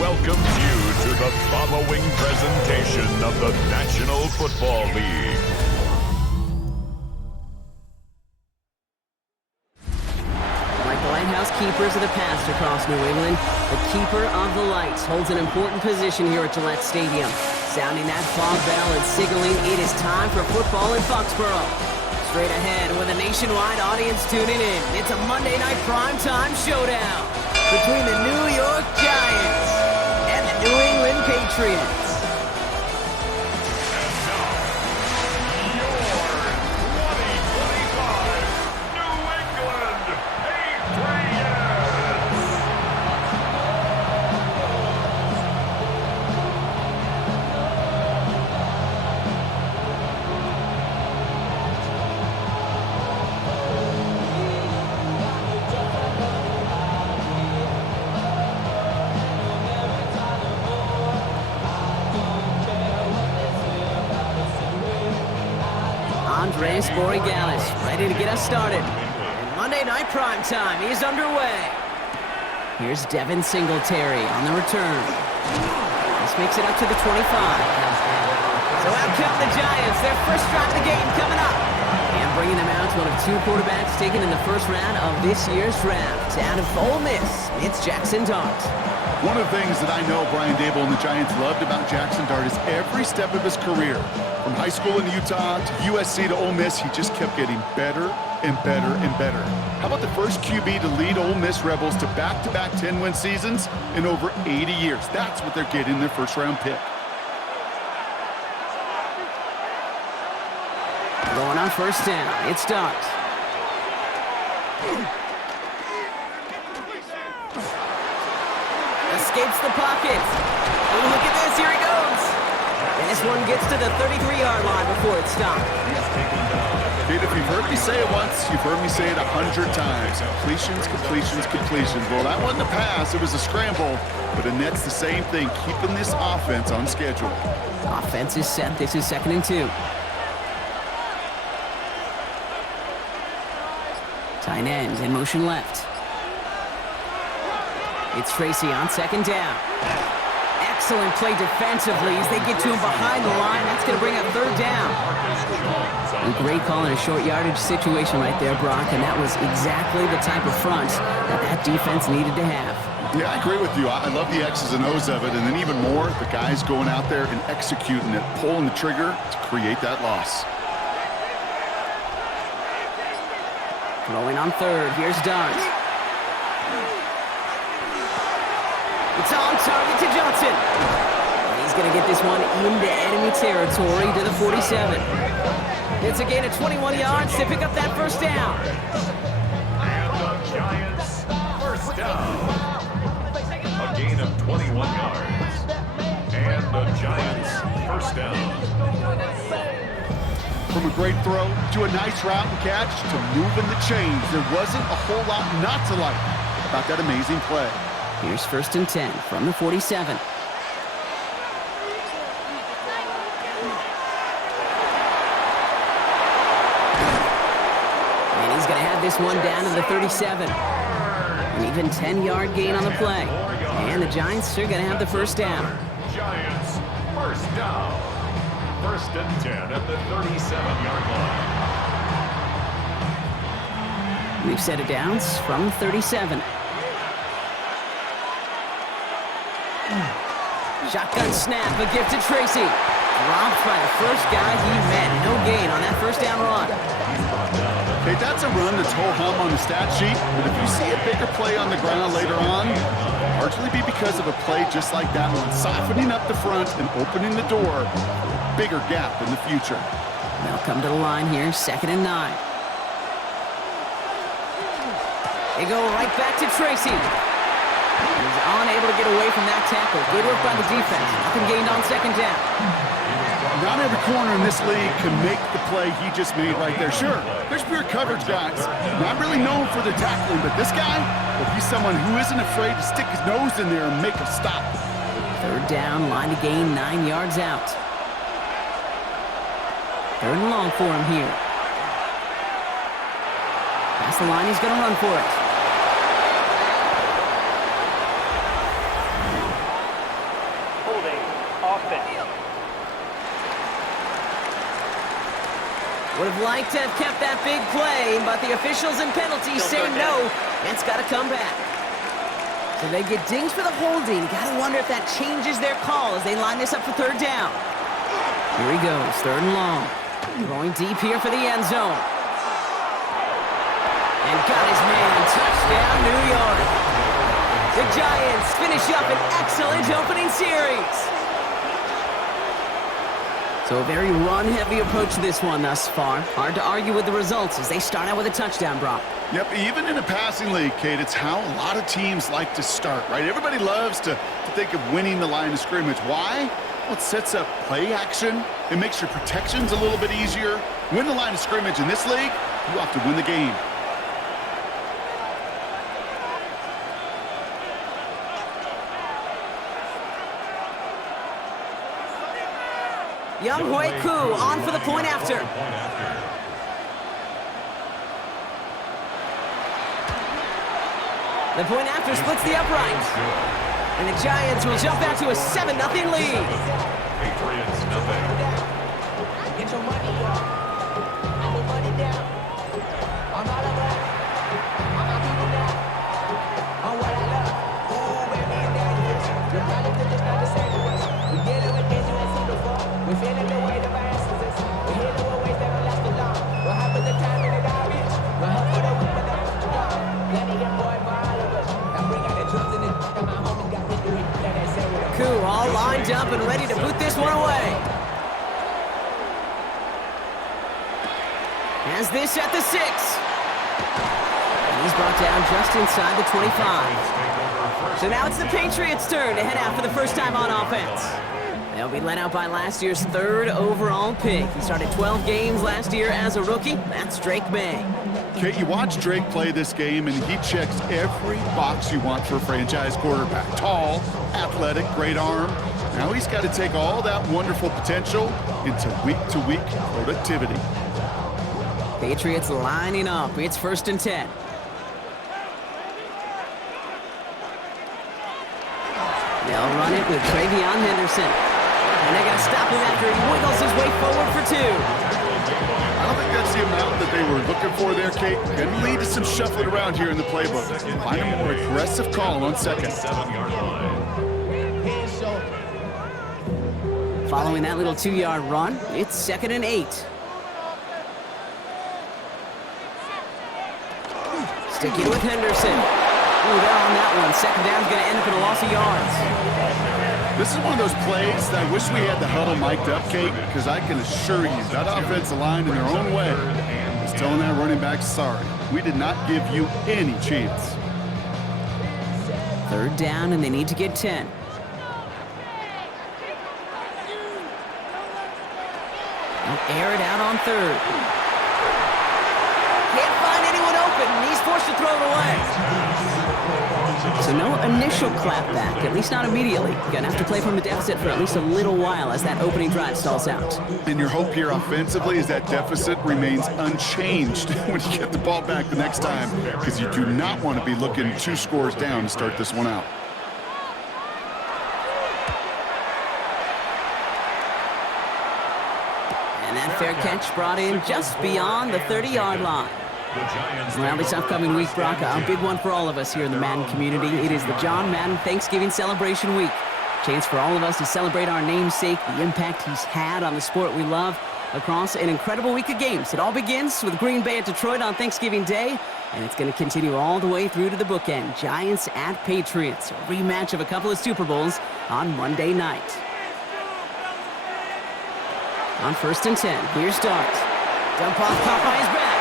welcomes you to the following presentation of the National Football League. Like the lighthouse keepers of the past across New England, the keeper of the lights holds an important position here at Gillette Stadium. Sounding that fog bell and signaling it is time for football in Foxborough. Straight ahead with a nationwide audience tuning in, it's a Monday night primetime showdown between the New York Giants and the New England Patriots. Ready to get us started. And Monday Night Primetime is underway. Here's Devin Singletary on the return. This makes it up to the 25. So out come the Giants. Their first drive of the game coming up. And bringing them out, one of two quarterbacks taken in the first round of this year's draft. Out of Ole Miss, it's Jackson Dart. One of the things that I know Brian Dable and the Giants loved about Jackson Dart is every step of his career. From high school in Utah to USC to Ole Miss, he just kept getting better and better and better. How about the first QB to lead Ole Miss Rebels to back-to-back 10-win seasons in over 80 years? That's what they're getting their first-round pick. Going on first down, it's Dart. Escapes the pocket. Oh, look at this, here he goes. And this one gets to the 33-yard line before it's stopped. Dude, if you've heard me say it once, you've heard me say it 100 times. Completions, completions, completions. Well, that wasn't a pass, it was a scramble. But Annette's the same thing, keeping this offense on schedule. Offense is set. This is 2nd and 2. Tight end in motion left. It's Tracy on 2nd down. Excellent play defensively as they get to him behind the line. That's going to bring up 3rd down. A great call in a short yardage situation right there, Brock, and that was exactly the type of front that defense needed to have. Yeah, I agree with you. I love the X's and O's of it, and then even more, the guys going out there and executing it, pulling the trigger to create that loss. Throwing on 3rd, here's Dart. It's on target to Johnson. And he's going to get this one into enemy territory to the 47. It's a gain of 21 yards to pick up that first down. And the Giants first down. A gain of 21 yards. And the Giants first down. From a great throw to a nice route and catch to moving the chains, there wasn't a whole lot not to like about that amazing play. Here's 1st and 10 from the 47. And he's going to have this one down to the 37. An even 10-yard gain on the play. And the Giants are going to have the first down. Giants first down. 1st and 10 at the 37-yard line. We've set it downs from 37. Shotgun snap, a gift to Tracy. Dropped by the first guy he met. No gain on that first down run. Hey, that's a run that's ho-hum on the stat sheet, but if you see a bigger play on the ground later on, it'll largely be because of a play just like that one, softening up the front and opening the door for a bigger gap in the future. They'll come to the line here, 2nd and 9. They go right back to Tracy. He's unable to get away from that tackle. Good work by the defense. Nothing gained on 2nd down. Not every corner in this league can make the play he just made right there. Sure, there's pure coverage guys. Not really known for their tackling, but this guy, well, he's someone who isn't afraid to stick his nose in there and make a stop. Third down, line to gain 9 yards out. Third and long for him here. Past the line, he's going to run for it. Holding offense. Would have liked to have kept that big play, but the officials and penalties say no. It's got to come back. So they get dinged for the holding. Got to wonder if that changes their call as they line this up for third down. Here he goes, third and long. Going deep here for the end zone. And got his man. Touchdown, New York. The Giants finish up an excellent opening series. So a very run-heavy approach to this one thus far. Hard to argue with the results as they start out with a touchdown, Brock. Yep, even in a passing league, Kate, it's how a lot of teams like to start, right? Everybody loves to think of winning the line of scrimmage. Why? Well, it sets up play action. It makes your protections a little bit easier. Win the line of scrimmage in this league, you have to win the game. Young Hui Koo on for the point after. The point after splits the upright. And the Giants will jump out to a 7-0 lead. Patriots nothing. Get your money up. I put money down. I'm all about. I'm out people down. I'm what I love. Ooh, baby, that is. You're probably think it's not the same to us. We did it with kids you ain't seen before. We feeling the way the virus is. We hear the ways that don't last for long. What happened the time in the garbage? What happened the week when the was gone? Let me get boy for all of us. I bring out the drums and the and my homies got me doing that I say with them. Koo all lined up and ready to boot this one away. Has this at the 6. And he's brought down just inside the 25. So now it's the Patriots' turn to head out for the first time on offense. They'll be led out by last year's 3rd overall pick. He started 12 games last year as a rookie. That's Drake May. Kate, you watch Drake play this game, and he checks every box you want for a franchise quarterback. Tall, athletic, great arm. Now he's got to take all that wonderful potential into week-to-week productivity. Patriots lining up. It's 1st and 10. They'll run it with Travion Henderson. And they're going to stop him after he wiggles his way forward for 2. I don't think that's the amount that they were looking for there, Kate. Can lead to some shuffling around here in the playbook. Find a more aggressive call on 2nd. 7-yard line. Following that little 2-yard run, it's 2nd and 8. Sticking with Henderson. Ooh, they're on that one. 2nd down's going to end up in a loss of yards. This is one of those plays that I wish we had the huddle mic'd up, Kate, because I can assure you that offensive line in their own way is telling that running back, sorry, we did not give you any chance. 3rd down, and they need to get 10. They'll air it out on 3rd. Can't find anyone open, and he's forced to throw it away. So no initial clapback, at least not immediately. Gonna have to play from a deficit for at least a little while as that opening drive stalls out. And your hope here offensively is that deficit remains unchanged when you get the ball back the next time, because you do not want to be looking 2 scores down to start this one out. And that fair catch brought in just beyond the 30-yard line. Well, this upcoming week, Brock, a big one for all of us here in the Madden community. It is the John Madden Thanksgiving Celebration Week. Chance for all of us to celebrate our namesake, the impact he's had on the sport we love across an incredible week of games. It all begins with Green Bay at Detroit on Thanksgiving Day, and it's going to continue all the way through to the bookend. Giants at Patriots, a rematch of a couple of Super Bowls on Monday night. On 1st and 10, here's Dart. Dump off Popeye's back.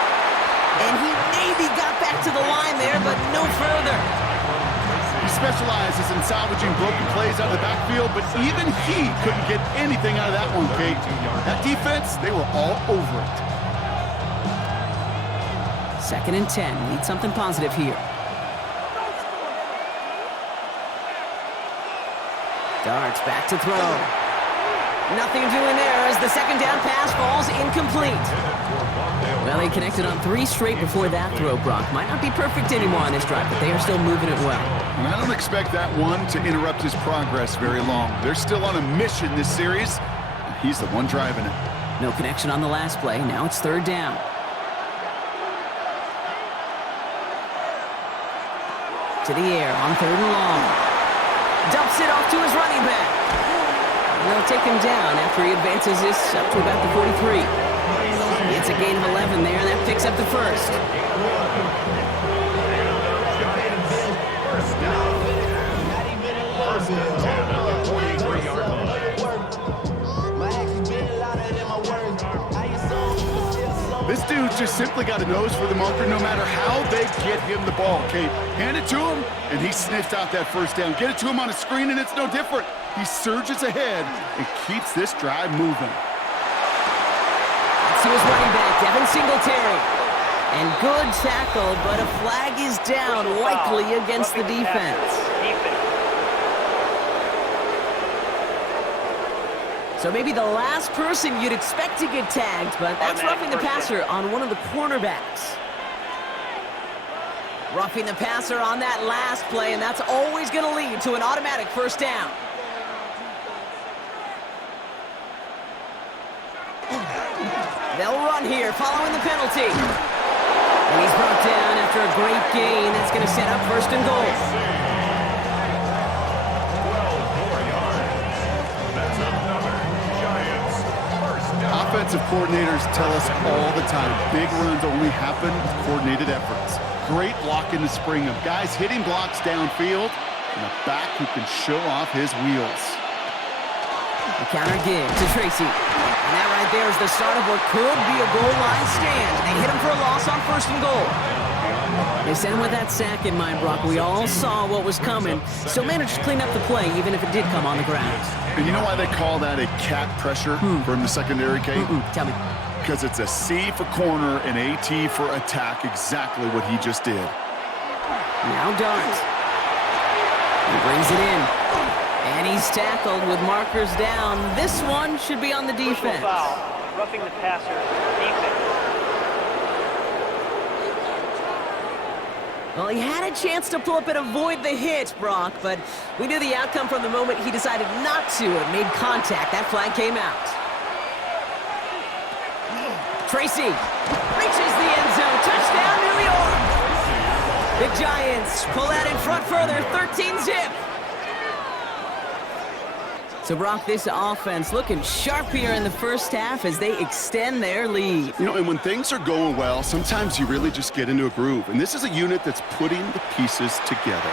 And he maybe got back to the line there, but no further. He specializes in salvaging broken plays out of the backfield, but even he couldn't get anything out of that one, Kate. That defense, they were all over it. 2nd and 10. Need something positive here. Darts back to throw. Nothing doing there as the second down pass falls incomplete. Well, they connected on 3 straight before that throw, Brock. Might not be perfect anymore on this drive, but they are still moving it well. And I don't expect that one to interrupt his progress very long. They're still on a mission this series. He's the one driving it. No connection on the last play. Now it's third down. To the air on third and long. Dumps it off to his running back. And they'll take him down after he advances this up to about the 43. It's a gain of 11 there, and that picks up the first. This dude's just simply got a nose for the marker no matter how they get him the ball, Kate. Hand it to him, and he sniffs out that first down. Get it to him on a screen, and it's no different. He surges ahead and keeps this drive moving. To his running back, Devin Singletary. And good tackle, but a flag is down, likely against the defense. So maybe the last person you'd expect to get tagged, but that's roughing the passer on one of the cornerbacks. Roughing the passer on that last play, and that's always going to lead to an automatic first down. They'll run here following the penalty. And he's brought down after a great gain. That's going to set up first and goal. 12 more yards. That's another Giants first down. Offensive coordinators tell us all the time, big runs only happen with coordinated efforts. Great block in the spring of guys hitting blocks downfield and a back who can show off his wheels. The counter give to Tracy. And that right there is the start of what could be a goal line stand. They hit him for a loss on first and goal. They sent him with that sack in mind, Brock. We all saw what was coming. Still managed to clean up the play, even if it did come on the ground. And you know why they call that a cat pressure from the secondary, Kate? Tell me. Because it's a C for corner and a T for attack, exactly what he just did. Now Dart. He brings it in. And he's tackled with markers down. This one should be on the defense. Foul. Roughing the passer. Defense. Well, he had a chance to pull up and avoid the hit, Brock, but we knew the outcome from the moment he decided not to and made contact. That flag came out. Tracy reaches the end zone. Touchdown, New York! The Giants pull out in front further, 13-zip. So, Brock, this offense looking sharp here in the first half as they extend their lead. You know, and when things are going well, sometimes you really just get into a groove. And this is a unit that's putting the pieces together.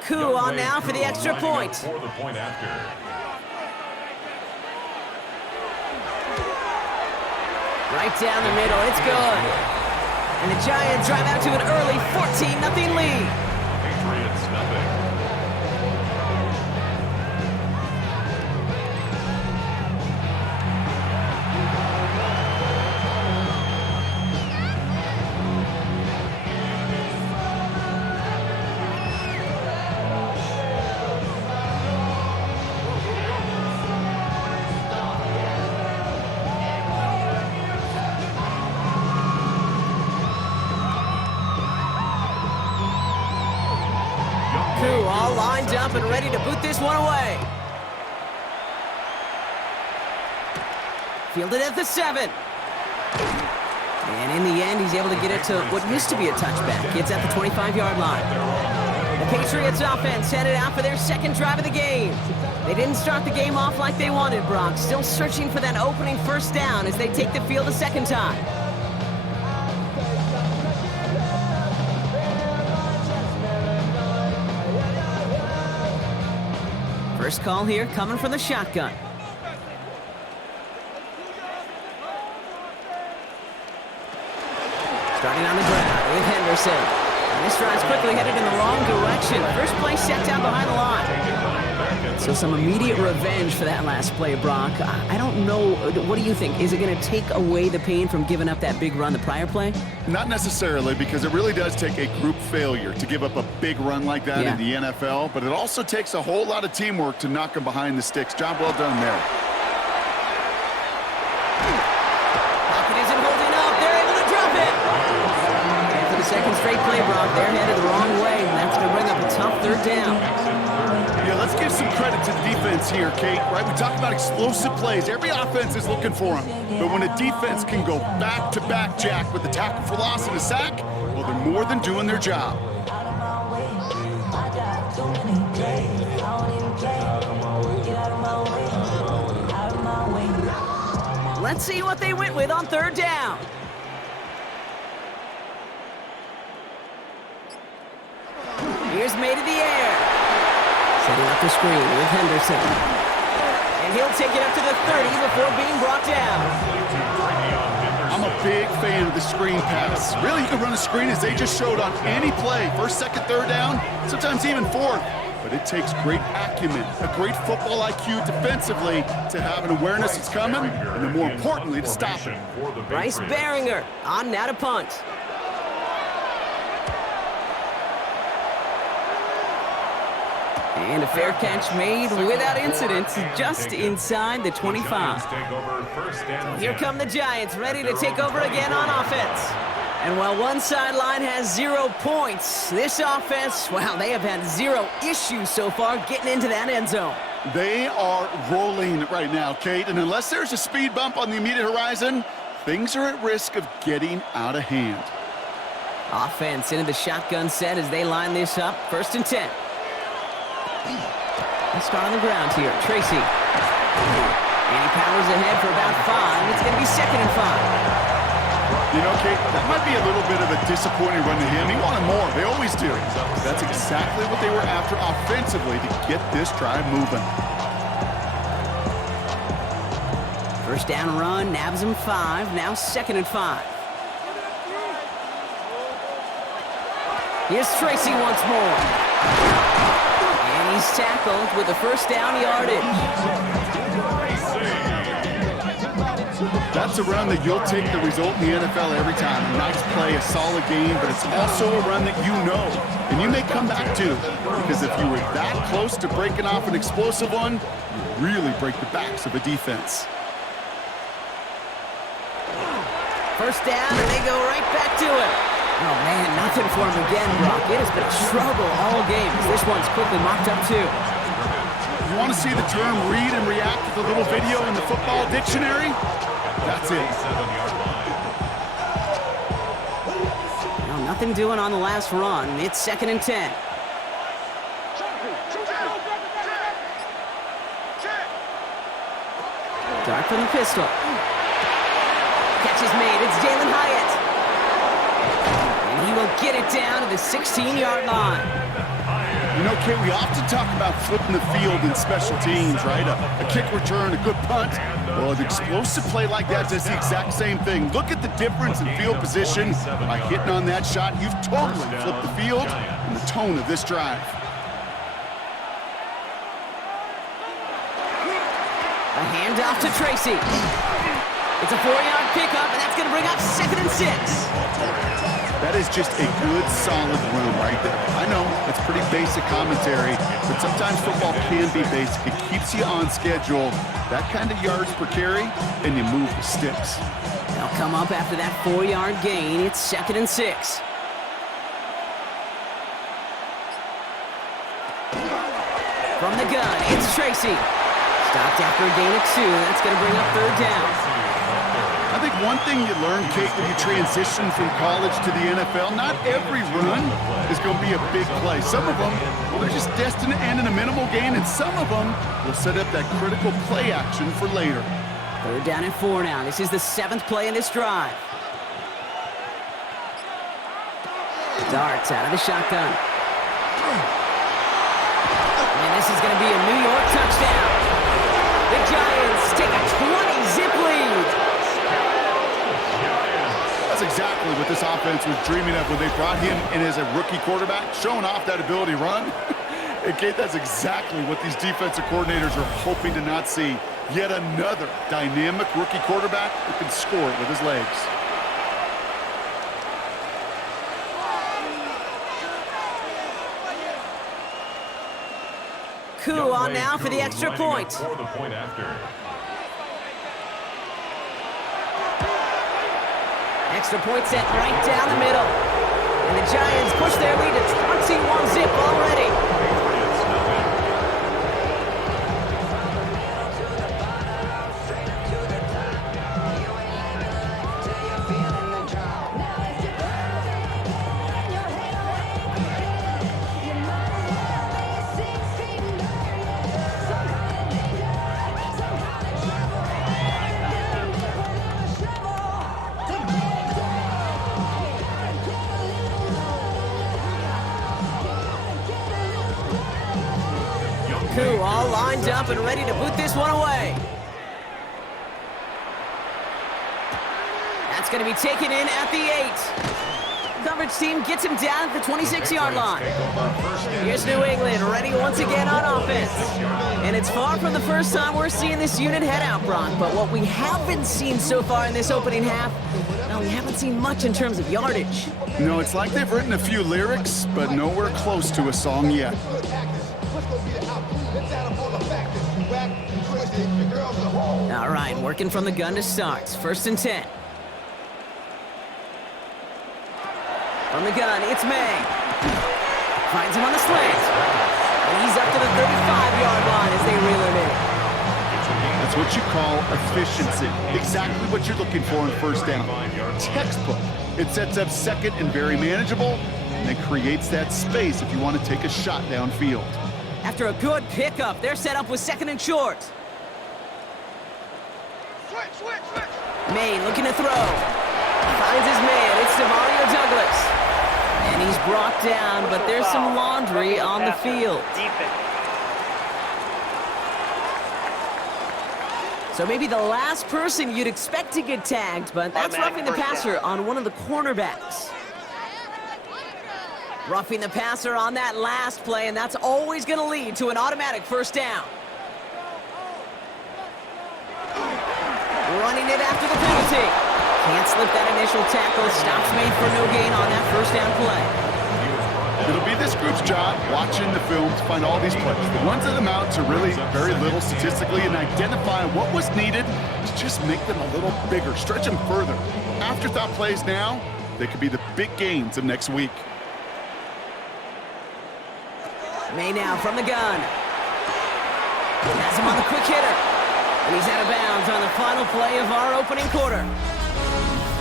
Coup on now for the extra point. For the point after. Right down the middle, it's good. And the Giants drive out to an early 14-0 lead. Patriots nothing. All lined up and ready to boot this one away. Fielded at the 7. And in the end, he's able to get it to what used to be a touchback. It's at the 25-yard line. The Patriots offense headed out for their second drive of the game. They didn't start the game off like they wanted, Brock. Still searching for that opening first down as they take the field a second time. First call here coming from the shotgun. Starting on the ground with Henderson. And this drive's quickly headed in the wrong direction. First play set down behind the line. So some immediate revenge for that last play, Brock. I don't know. What do you think? Is it going to take away the pain from giving up that big run the prior play? Not necessarily, because it really does take a group failure to give up a big run like that in the NFL, but it also takes a whole lot of teamwork to knock them behind the sticks. Job well done there. Pocket isn't holding up. They're able to drop it. And for the second straight play, Brock, they're headed the wrong way. That's going to bring up a tough third down. Yeah, let's give some credit to the defense here, Kate, right? We talk about explosive plays. Every offense is looking for them. But when a defense can go back-to-back, Jack, with a tackle for loss and a sack, well, they're more than doing their job. Let's see what they went with on third down. Here's made in the air. Setting up the screen with Henderson. And he'll take it up to the 30 before being brought down. I'm a big fan of the screen pass. Really, you can run a screen as they just showed on any play. First, second, third down, sometimes even fourth. But it takes great acumen, a great football IQ defensively to have an awareness it's coming, and then more importantly, to stop it. Bryce Baringer on now to punt. And a fair catch made without incident, just inside the 25. Here come the Giants, ready to take over again on offense. And while one sideline has 0 points, this offense, well, they have had 0 issues so far getting into that end zone. They are rolling right now, Kate, and unless there's a speed bump on the immediate horizon, things are at risk of getting out of hand. Offense into the shotgun set as they line this up. 1st and 10. Let's start on the ground here. Tracy. And he powers ahead for about 5. It's going to be 2nd and 5. You know, Kate, that might be a little bit of a disappointing run to him. He wanted more. They always do. That's exactly what they were after offensively to get this drive moving. 1st down run, nabs him 5. Now 2nd and 5. Here's Tracy once more. And he's tackled with the 1st down yardage. That's a run that you'll take the result in the NFL every time. A nice play, a solid game, but it's also a run that you know, and you may come back to, because if you were that close to breaking off an explosive one, you really break the backs of a defense. 1st down, and they go right back to it. Oh, man, nothing for him again, Brock. It has been a struggle all game. This one's quickly mocked up, too. You want to see the term read and react with a little video in the football dictionary? That's it. Well, nothing doing on the last run. It's 2nd and 10. Dart from the pistol. Catch is made. It's Jalen Hyatt. And he will get it down to the 16-yard line. You know, Kate, we often talk about flipping the field in special teams, right? A kick return, a good punt. Well, an explosive play like that does the exact same thing. Look at the difference in field position. By hitting on that shot, you've totally flipped the field and the tone of this drive. A handoff to Tracy. It's a 4-yard pickup, and that's going to bring up 2nd and 6. That is just a good, solid run right there. I know, it's pretty basic commentary, but sometimes football can be basic. It keeps you on schedule. That kind of yards per carry, and you move the sticks. They'll come up after that 4-yard gain. It's 2nd and 6. From the gun, it's Tracy. Stopped after a gain of 2. That's going to bring up 3rd down. I think one thing you learn, Kate, when you transition from college to the NFL, not every run is going to be a big play. Some of them, well, they're just destined to end in a minimal gain, and some of them will set up that critical play action for later. 3rd down and 4 now. This is the 7th play in this drive. Darts out of the shotgun. And this is going to be a New York touchdown. The Giants take a 20-zip lead. That's exactly what this offense was dreaming of when they brought him in as a rookie quarterback, showing off that ability to run. And Kate, that's exactly what these defensive coordinators are hoping to not see. Yet another dynamic rookie quarterback who can score it with his legs. Coup on now for the extra point. For the point after. Extra point set right down the middle. And the Giants push their lead to 21-zip already. Patriots, nothing. Coup all lined up and ready to boot this one away. That's going to be taken in at the 8. Coverage team gets him down at the 26-yard line. Here's New England ready once again on offense. And it's far from the first time we're seeing this unit head out, Brock. But what we haven't seen so far in this opening half, well, we haven't seen much in terms of yardage. No, it's like they've written a few lyrics, but nowhere close to a song yet. All right, working from the gun to start. 1st and 10. From the gun, it's May. Finds him on the slant. And he's up to the 35-yard line as they reel him in. That's what you call efficiency. Exactly what you're looking for in 1st down. Textbook. It sets up 2nd and very manageable, and then creates that space if you want to take a shot downfield. After a good pickup, they're set up with 2nd and short. May looking to throw. Finds his man. It's DeMario Douglas. And he's brought down, but there's some laundry on the field. So maybe the last person you'd expect to get tagged, but that's roughing the passer on one of the cornerbacks. Roughing the passer on that last play, and that's always going to lead to an automatic 1st down. Running it after the penalty. Can't slip that initial tackle. Stops made for no gain on that 1st down play. It'll be this group's job, watching the film, to find all these plays. The ones that amount to really very little statistically, and identify what was needed to just make them a little bigger, stretch them further. Afterthought plays now, they could be the big gains of next week. May now from the gun. Has him on the quick hitter. And he's out of bounds on the final play of our opening quarter.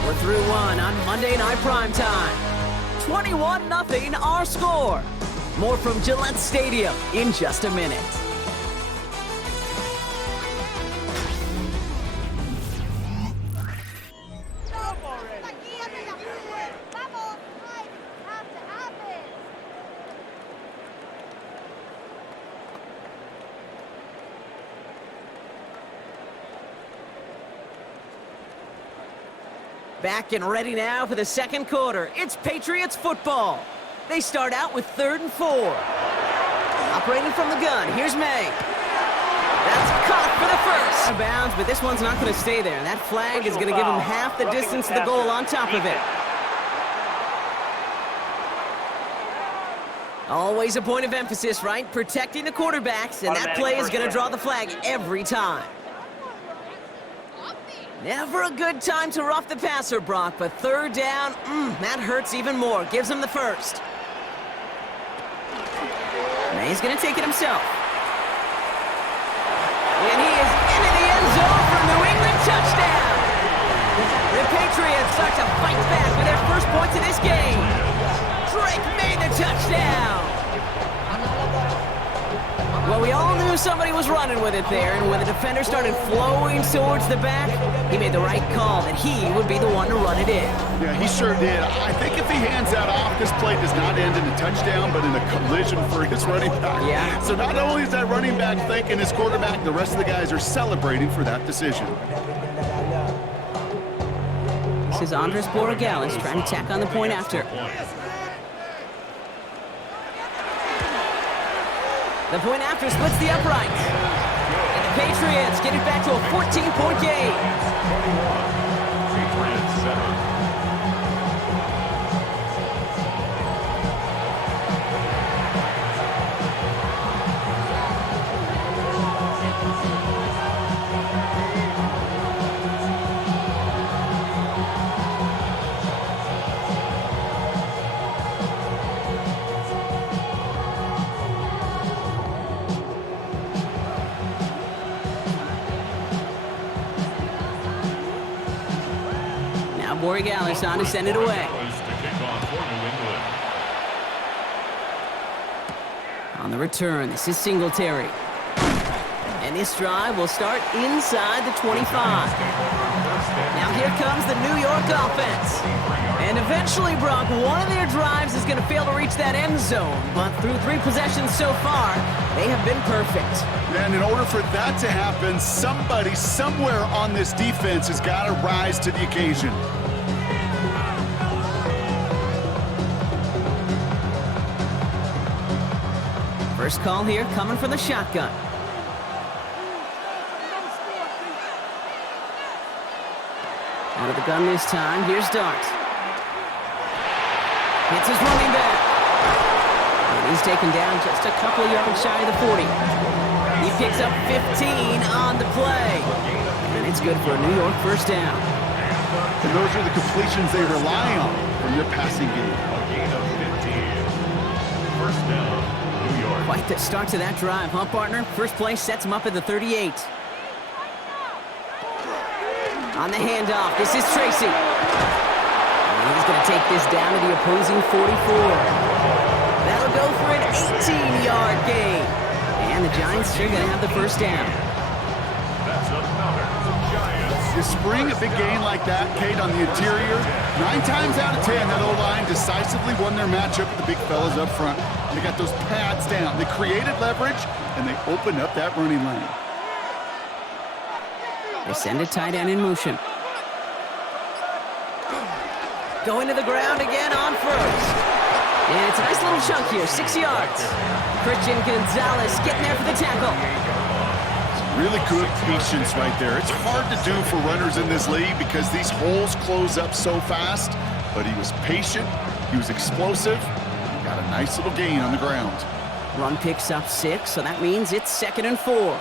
We're through one on Monday Night Primetime. 21-0 our score. More from Gillette Stadium in just a minute. Back and ready now for the 2nd quarter. It's Patriots football. They start out with 3rd and 4. Operating from the gun, here's May. That's caught for the 1st. Out of bounds, but this one's not going to stay there. That flag is going to give him half the distance to the goal on top of it. Always a point of emphasis, right? Protecting the quarterbacks, and that play is going to draw the flag every time. Never a good time to rough the passer, Brock, but 3rd down, that hurts even more. Gives him the 1st. May's going to take it himself. And he is into the end zone for a New England touchdown. The Patriots start to fight back with their 1st points of this game. Drake made the touchdown. Well, we all knew somebody was running with it there, and when the defender started flowing towards the back, he made the right call that he would be the one to run it in. Yeah, he sure did. I think if he hands that off, this play does not end in a touchdown, but in a collision for his running back. Yeah. So not only is that running back thanking his quarterback, the rest of the guys are celebrating for that decision. This is Andres Borregales trying to tack on the point after. The point after splits the uprights. And the Patriots get it back to a 14-point game. 21. Patriots 7. Borregales on to send it away. On the return, this is Singletary. And this drive will start inside the 25. Now here comes the New York offense. And eventually, Brock, one of their drives is going to fail to reach that end zone. But through 3 possessions so far, they have been perfect. And in order for that to happen, somebody somewhere on this defense has got to rise to the occasion. First call here coming from the shotgun. Out of the gun this time, here's Dart. Hits his running back. And he's taken down just a couple yards shy of the 40. He picks up 15 on the play. And it's good for a New York first down. And those are the completions they rely on from their passing game. A gain of 15. First down. Quite the start to that drive, huh, partner? First play sets him up at the 38. On the handoff, this is Tracy. And he's going to take this down to the opposing 44. That'll go for an 18-yard gain. And the Giants are going to have the first down. That's another Giants. You spring a big gain like that, Kate, on the interior, 9 times out of 10, that O-line decisively won their matchup with the big fellas up front. They got those pads down. They created leverage, and they opened up that running lane. They send a tight end in motion. Going to the ground again on first. And it's a nice little chunk here, 6 yards. Christian Gonzalez getting there for the tackle. Really good patience right there. It's hard to do for runners in this league because these holes close up so fast, but he was patient, he was explosive, got a nice little gain on the ground. Run picks up 6, so that means it's 2nd and 4.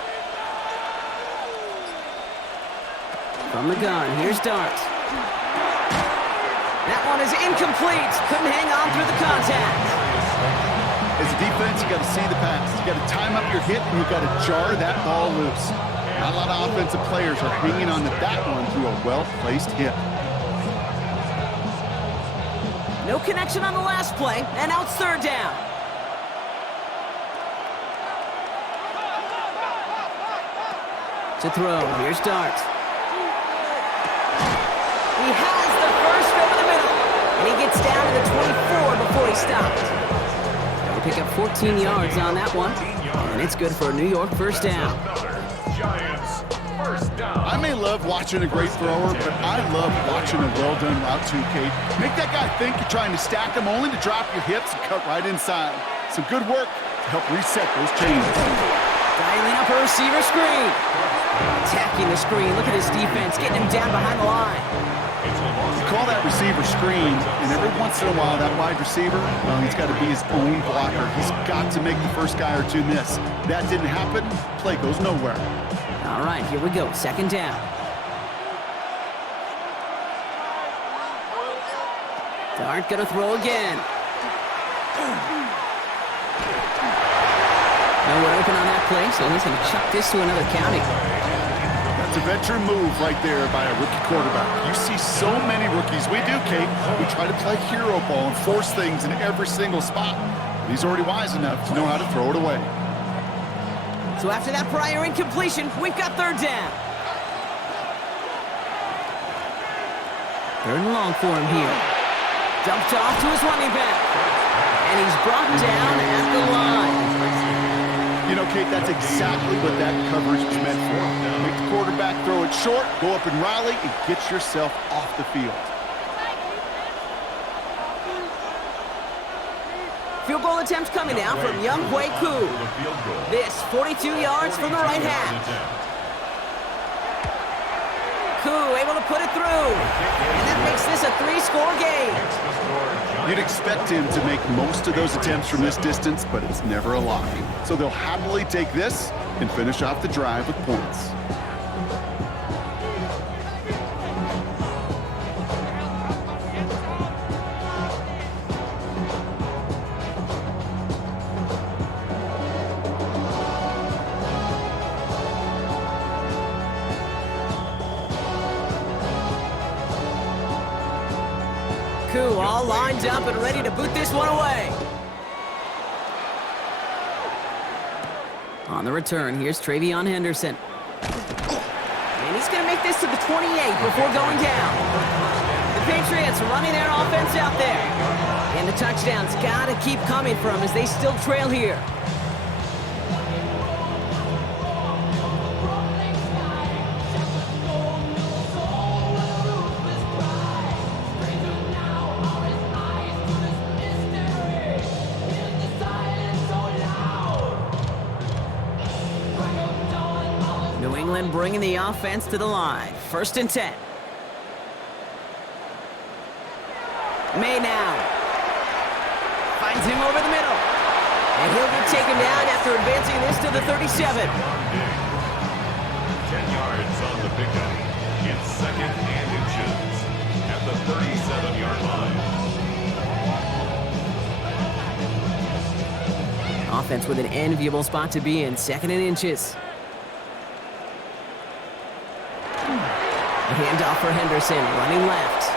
From the gun, here's Dart. That one is incomplete. Couldn't hang on through the contact. As a defense, you got to see the pass. You got to time up your hit, and you got to jar that ball loose. Not a lot of offensive players are hanging on to that one through a well-placed hit. No connection on the last play, and now it's 3rd down. To throw, here's Dart. He has the first over the middle, and he gets down to the 24 before he stopped. They pick up 14 yards on that one, and it's good for a New York first down. Giants first down. I may love watching a great thrower, but I love watching a well-done route too, Kate. Make that guy think you're trying to stack him only to drop your hips and cut right inside. Some good work to help reset those chains. Dialing up a receiver screen. Attacking the screen. Look at this defense, getting him down behind the line. You call that receiver screen, and every once in a while, that wide receiver, well, he's got to be his own blocker. He's got to make the first guy or 2 miss. That didn't happen, play goes nowhere. All right, here we go, 2nd down. Dart gonna throw again. No one open on that play, so he's gonna chuck this to another county. That's a veteran move right there by a rookie quarterback. You see so many rookies. We do, Kate. We try to play hero ball and force things in every single spot. But he's already wise enough to know how to throw it away. So after that prior incompletion, we've got 3rd down. 3rd and long for him here. Dumped off to his running back. And he's brought down at the line. You know, Kate, that's exactly what that coverage was meant for. Make the quarterback throw it short, go up and rally, and get yourself off the field. Field goal attempt coming now from Young Hui Koo. This 42 yards from the right hash. Koo able to put it through. And that makes this a 3-score game. You'd expect him to make most of those attempts from this distance, but it's never a lock. So they'll happily take this and finish off the drive with points. Koo all lined up and ready to boot this one away. On the return, here's Travion Henderson. And he's going to make this to the 28 before going down. The Patriots running their offense out there. And the touchdown's got to keep coming from as they still trail here. New England bringing the offense to the line. 1st and 10. May now. Finds him over the middle. And he'll be taken down after advancing this to the 37. 10 yards on the pickup. It's 2nd and inches at the 37-yard line. Offense with an enviable spot to be in. 2nd and inches. A handoff for Henderson, running left.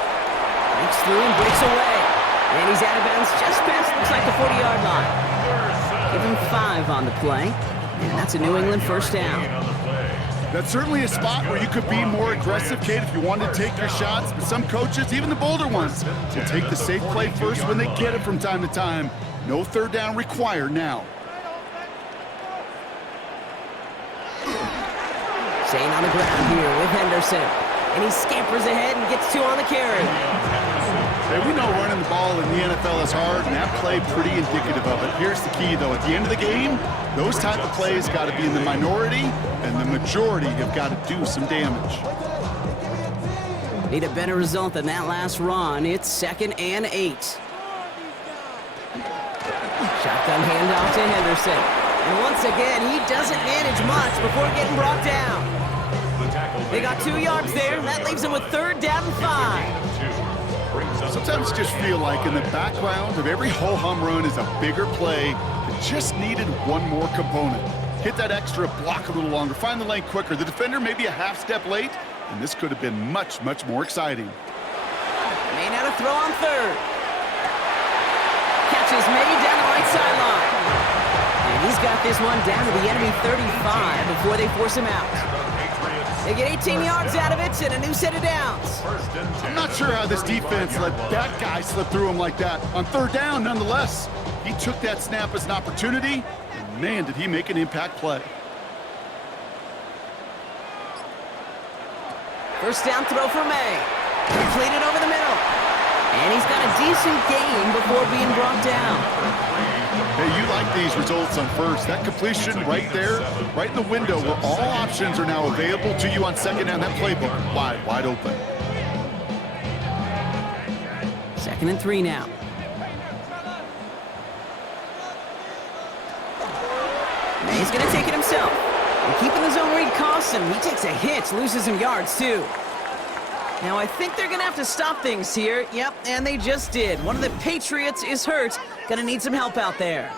Breaks through and breaks away. And he's out of bounds just past, looks like the 40-yard line. Give him 5 on the play. And that's a New England 1st down. That's certainly a spot where you could be more aggressive, Kate, if you wanted to take your shots. But some coaches, even the bolder ones, will take the safe play first when they get it from time to time. No 3rd down required now. Staying on the ground here with Henderson. And he scampers ahead and gets 2 on the carry. Hey, we know running the ball in the NFL is hard, and that play pretty indicative of it. Here's the key, though. At the end of the game, those type of plays got to be in the minority, and the majority have got to do some damage. Need a better result than that last run. It's 2nd and 8. Shotgun handoff to Henderson. And once again, he doesn't manage much before getting brought down. They got 2 yards there, and that leaves them with 3rd down and 5. Sometimes just feel like in the background of every ho-hum run is a bigger play that just needed one more component. Hit that extra block a little longer, find the lane quicker. The defender may be a half step late, and this could have been much, much more exciting. May now to throw on 3rd. Catches May down the right sideline. And he's got this one down to the enemy 35 before they force him out. They get 18 yards out of it and a new set of downs. I'm not sure how this defense let that guy slip through him like that. On 3rd down, nonetheless, he took that snap as an opportunity, and man, did he make an impact play. 1st down throw for May. Completed over the middle. And he's got a decent gain before being brought down. Hey, you like these results on 1st. That completion right there, right in the window where all options are now available to you on 2nd down. That playbook wide open. 2nd and 3 now. May's going to take it himself. And keeping the zone read costs him. He takes a hit, loses some yards too. Now I think they're going to have to stop things here. Yep, and they just did. One of the Patriots is hurt. Going to need some help out there.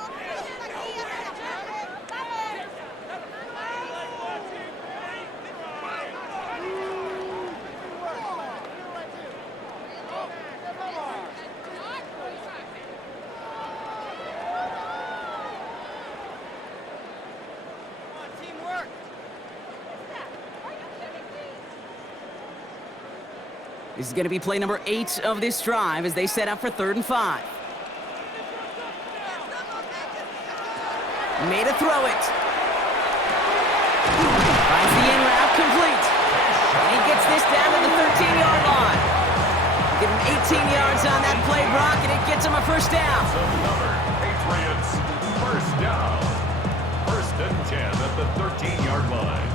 This is going to be play number 8 of this drive as they set up for 3rd and 5. Made a throw it. Finds the in route complete. And he gets this down to the 13-yard line. Give him 18 yards on that play, Brock, and it gets him a 1st down. Patriots, first down. First and 10 at the 13-yard line.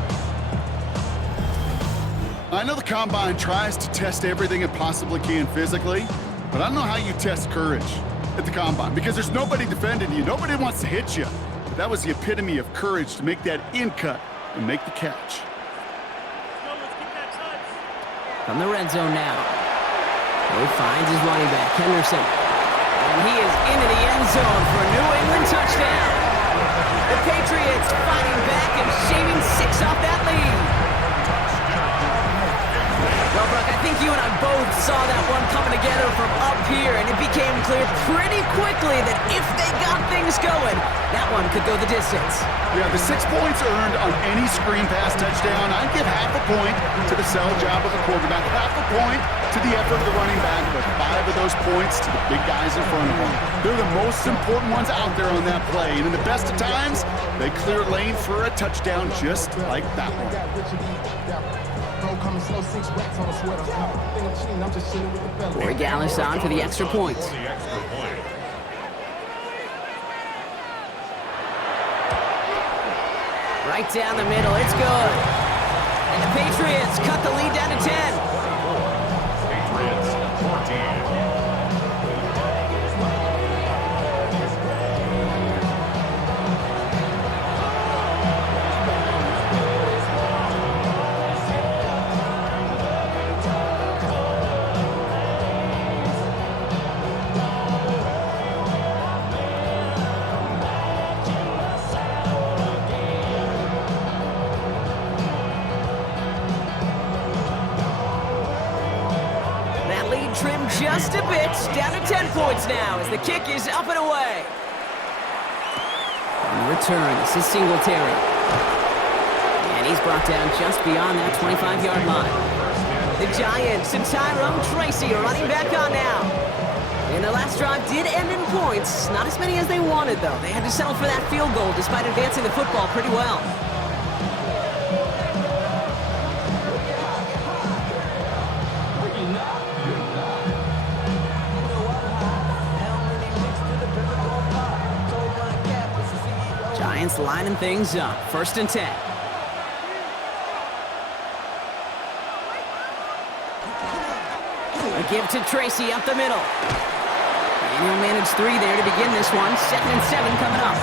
I know the Combine tries to test everything it possibly can physically, but I don't know how you test courage at the Combine because there's nobody defending you. Nobody wants to hit you. But that was the epitome of courage to make that in cut and make the catch. From the red zone now. He finds his running back, Henderson. And he is into the end zone for a New England touchdown. The Patriots fighting back and shaving 6 off that lead. Well, Brock, I think you and I both saw that one coming together from up here, and it became clear pretty quickly that if they got things going, that one could go the distance. Yeah, the 6 points earned on any screen pass touchdown. I'd give half a point to the sell job of the quarterback, half a point to the effort of the running back, but 5 of those points to the big guys in front of them. They're the most important ones out there on that play, and in the best of times, they clear lane for a touchdown just like that one. Corey Gallis on for the extra point. Right down the middle, it's good. And the Patriots cut the lead down to 10. Patriots 14. Trimmed just a bit, down to 10 points now as the kick is up and away. On the return, this is Singletary. And he's brought down just beyond that 25-yard line. The Giants and Tyrone Tracy are running back on now. And the last drive did end in points. Not as many as they wanted, though. They had to settle for that field goal despite advancing the football pretty well. Giants lining things up. First and 10. A give to Tracy up the middle. And he'll manage 3 there to begin this one. 2nd and 7 coming up.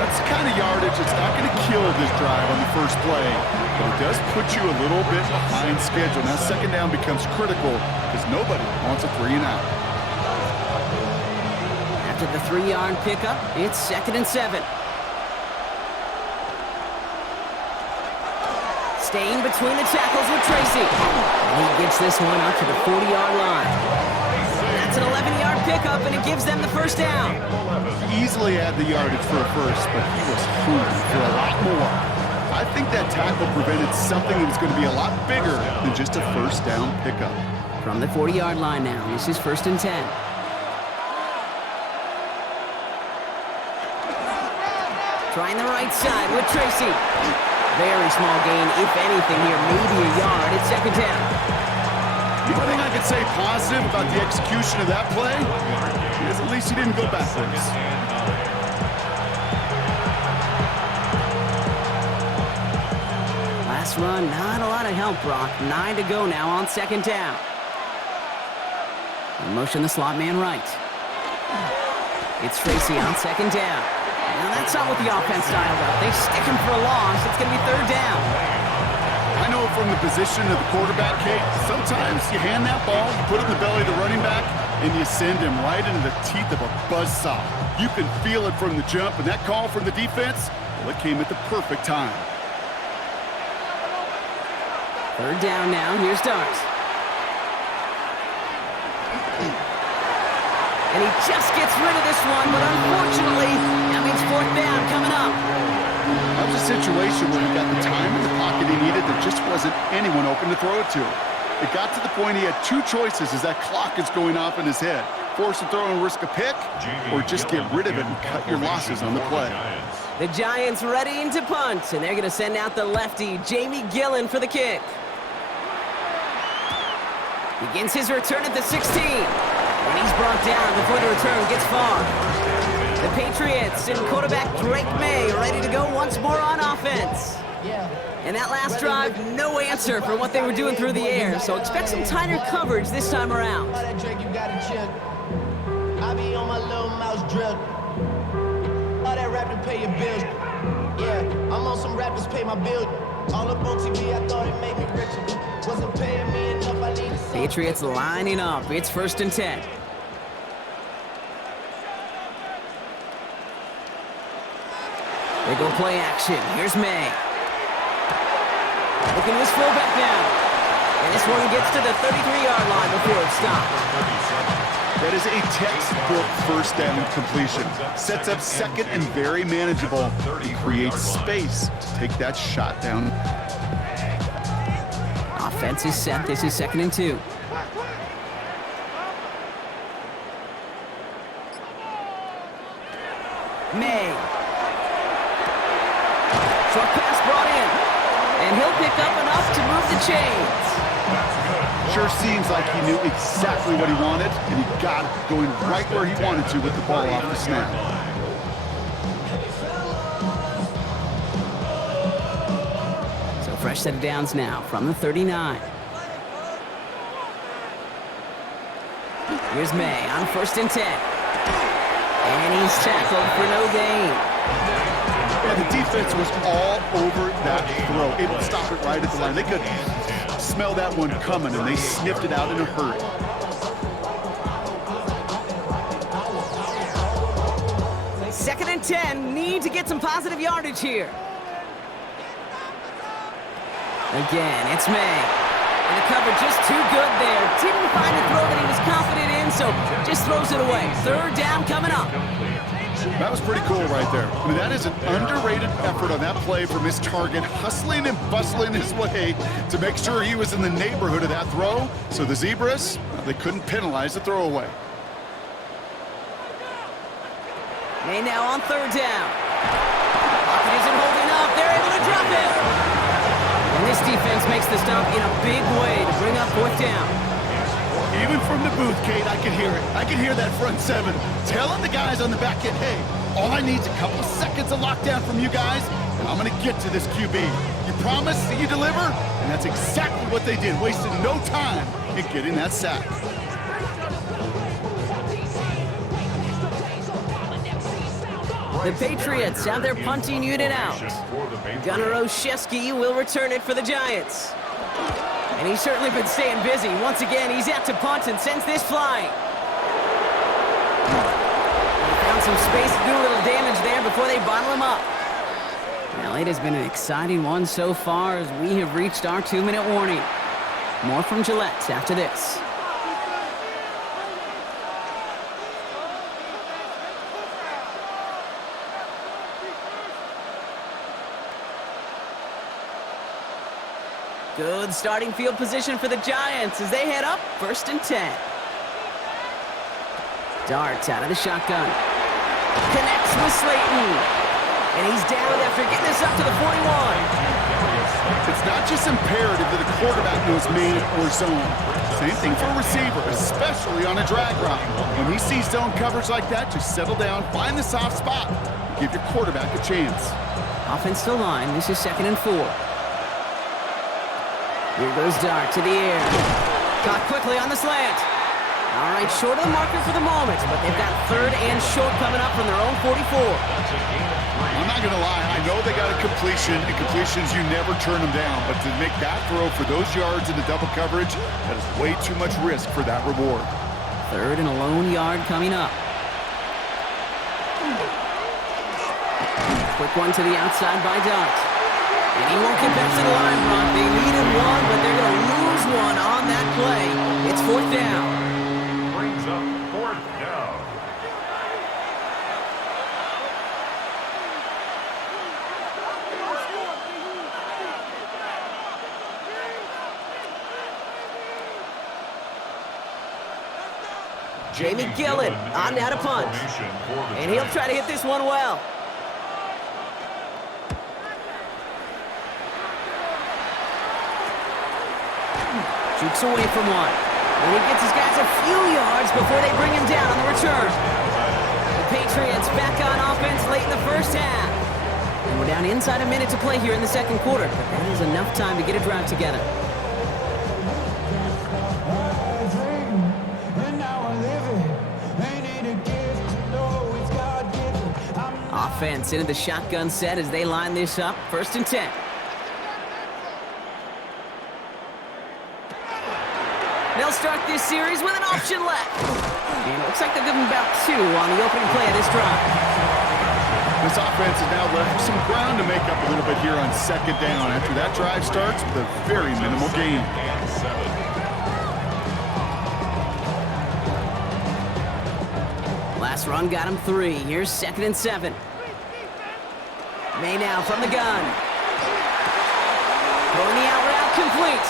That's the kind of yardage that's not going to kill this drive on the first play, but it does put you a little bit behind schedule. Now second down becomes critical because nobody wants a 3 and out. After the 3-yard pickup, it's 2nd and 7. Staying between the tackles with Tracy. And he gets this one up to the 40-yard line. That's an 11-yard pickup, and it gives them the first down. Easily had the yardage for a first, but he was hungry for a lot more. I think that tackle prevented something that was going to be a lot bigger than just a first down pickup. From the 40-yard line now, this is 1st and 10. Trying the right side with Tracy. Very small gain, if anything here, maybe a yard. It's 2nd down. The only thing I could say positive about the execution of that play is at least he didn't go backwards. Last run, not a lot of help, Brock. 9 to go now on 2nd down. In motion the slot man right. It's Tracy on 2nd down. Now that's not what the offense dialed up. They stick him for a loss. It's going to be 3rd down. I know from the position of the quarterback, Kate, sometimes you hand that ball, you put it in the belly of the running back, and you send him right into the teeth of a buzzsaw. You can feel it from the jump, and that call from the defense, well, it came at the perfect time. 3rd down now. Here's Starks. And he just gets rid of this one, but unfortunately, that means 4th down coming up. That was a situation where he got the time in the pocket he needed. There just wasn't anyone open to throw it to. It got to the point he had 2 choices as that clock is going off in his head. Force a throw and risk a pick, or just get rid of it and cut your losses on the play. The Giants readying to punt, and they're going to send out the lefty, Jamie Gillen, for the kick. Begins his return at the 16. And he's brought down before the return gets far. The Patriots and quarterback Drake May ready to go once more on offense. And that last drive, no answer for what they were doing through the air, so expect some tighter coverage this time around. I be on my little mouse drill. All that rap to pay your bills. Yeah, I'm on some rappers pay my bills. All up on TV, I thought it made me richer. Wasn't paying me enough, I needed some. Patriots lining up. It's 1st and 10. They go play action. Here's May. Looking at his fullback now. And this one gets to the 33-yard line before it's stopped. That is a textbook first down completion. Sets up second and very manageable. He creates space to take that shot down. Offense is set. This is 2nd and 2. May. Short pass brought in. And he'll pick up enough to move the chains. Sure seems like he knew exactly what he wanted, and he got it going right where he wanted to with the ball off the snap. So fresh set of downs now from the 39. Here's May on 1st and 10. And he's tackled for no gain. Yeah, the defense was all over that throw, able to stop it right at the line. They could smell that one coming, and they sniffed it out in a hurry. Second and 10, need to get some positive yardage here. Again, it's May. And the cover just too good there. Didn't find a throw that he was confident in, so just throws it away. 3rd down coming up. That was pretty cool right there. I mean, that is an underrated effort on that play from his target, hustling and bustling his way to make sure he was in the neighborhood of that throw. So the Zebras, they couldn't penalize the throwaway. May now on 3rd down. Pocket isn't holding up. They're able to drop it. And this defense makes the stop in a big way to bring up 4th down. Even from the booth, Kate, I can hear it. I can hear that front seven telling the guys on the back end, hey, all I need is a couple of seconds of lockdown from you guys, and I'm going to get to this QB. You promise that you deliver? And that's exactly what they did, wasting no time in getting that sack. The Patriots have their punting unit out. Gunnar Olszewski will return it for the Giants. And he's certainly been staying busy. Once again, he's out to punt and sends this flying. He found some space to do a little damage there before they bottle him up. Well, it has been an exciting one so far as we have reached our 2-minute warning. More from Gillette after this. Good starting field position for the Giants as they head up 1st and 10. Dart out of the shotgun. Connects with Slayton. And he's down after getting this up to the 41. It's not just imperative that a quarterback knows man or zone. Same thing for a receiver, especially on a drag route. When he sees zone coverage like that, just settle down, find the soft spot, give your quarterback a chance. Offensive line, this is 2nd and 4. Here goes Dart to the air. Caught quickly on the slant. All right, short of the marker for the moment, but they've got 3rd and short coming up from their own 44. I'm not going to lie, I know they got a completion, and completions, you never turn them down, but to make that throw for those yards in the double coverage, that is way too much risk for that reward. 3rd and a lone yard coming up. Quick one to the outside by Dart. And he won't get back to the line, Ron. They needed one, but they're going to lose one on that play. It's 4th down. Brings up 4th down. Jamie Gillette on now to punt. And he'll try to hit this one well. Jukes away from one. And he gets his guys a few yards before they bring him down on the return. The Patriots back on offense late in the first half. And we're down inside a minute to play here in the second quarter, but that is enough time to get a drive together. Offense into the shotgun set as they line this up. 1st and 10. They'll start this series with an option left. And it looks like they'll give them about 2 on the opening play of this drive. This offense is now left with some ground to make up a little bit here on 2nd down after that drive starts with a very minimal gain. And 7. Last run got him 3. Here's 2nd and 7. May now from the gun. Throwing the out route complete.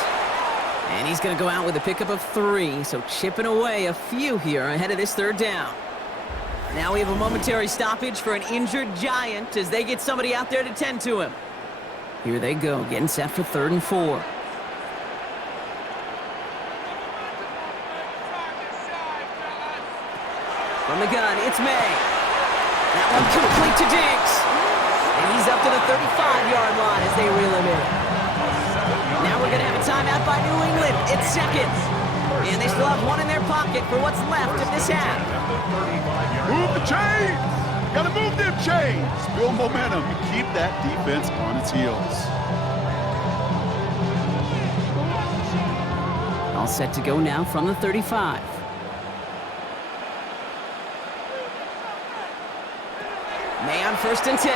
And he's going to go out with a pickup of 3, so chipping away a few here ahead of this 3rd down. Now we have a momentary stoppage for an injured Giant as they get somebody out there to tend to him. Here they go, getting set for 3rd and 4. From the gun, it's May. That one complete to Diggs. And he's up to the 35-yard line as they reel him in. Now we're going to have a timeout by New England. It's 2nd. And they still have 1 in their pocket for what's left of this half. Move the chains! Gotta move them chains! Build momentum and keep that defense on its heels. All set to go now from the 35. May on 1st and 10.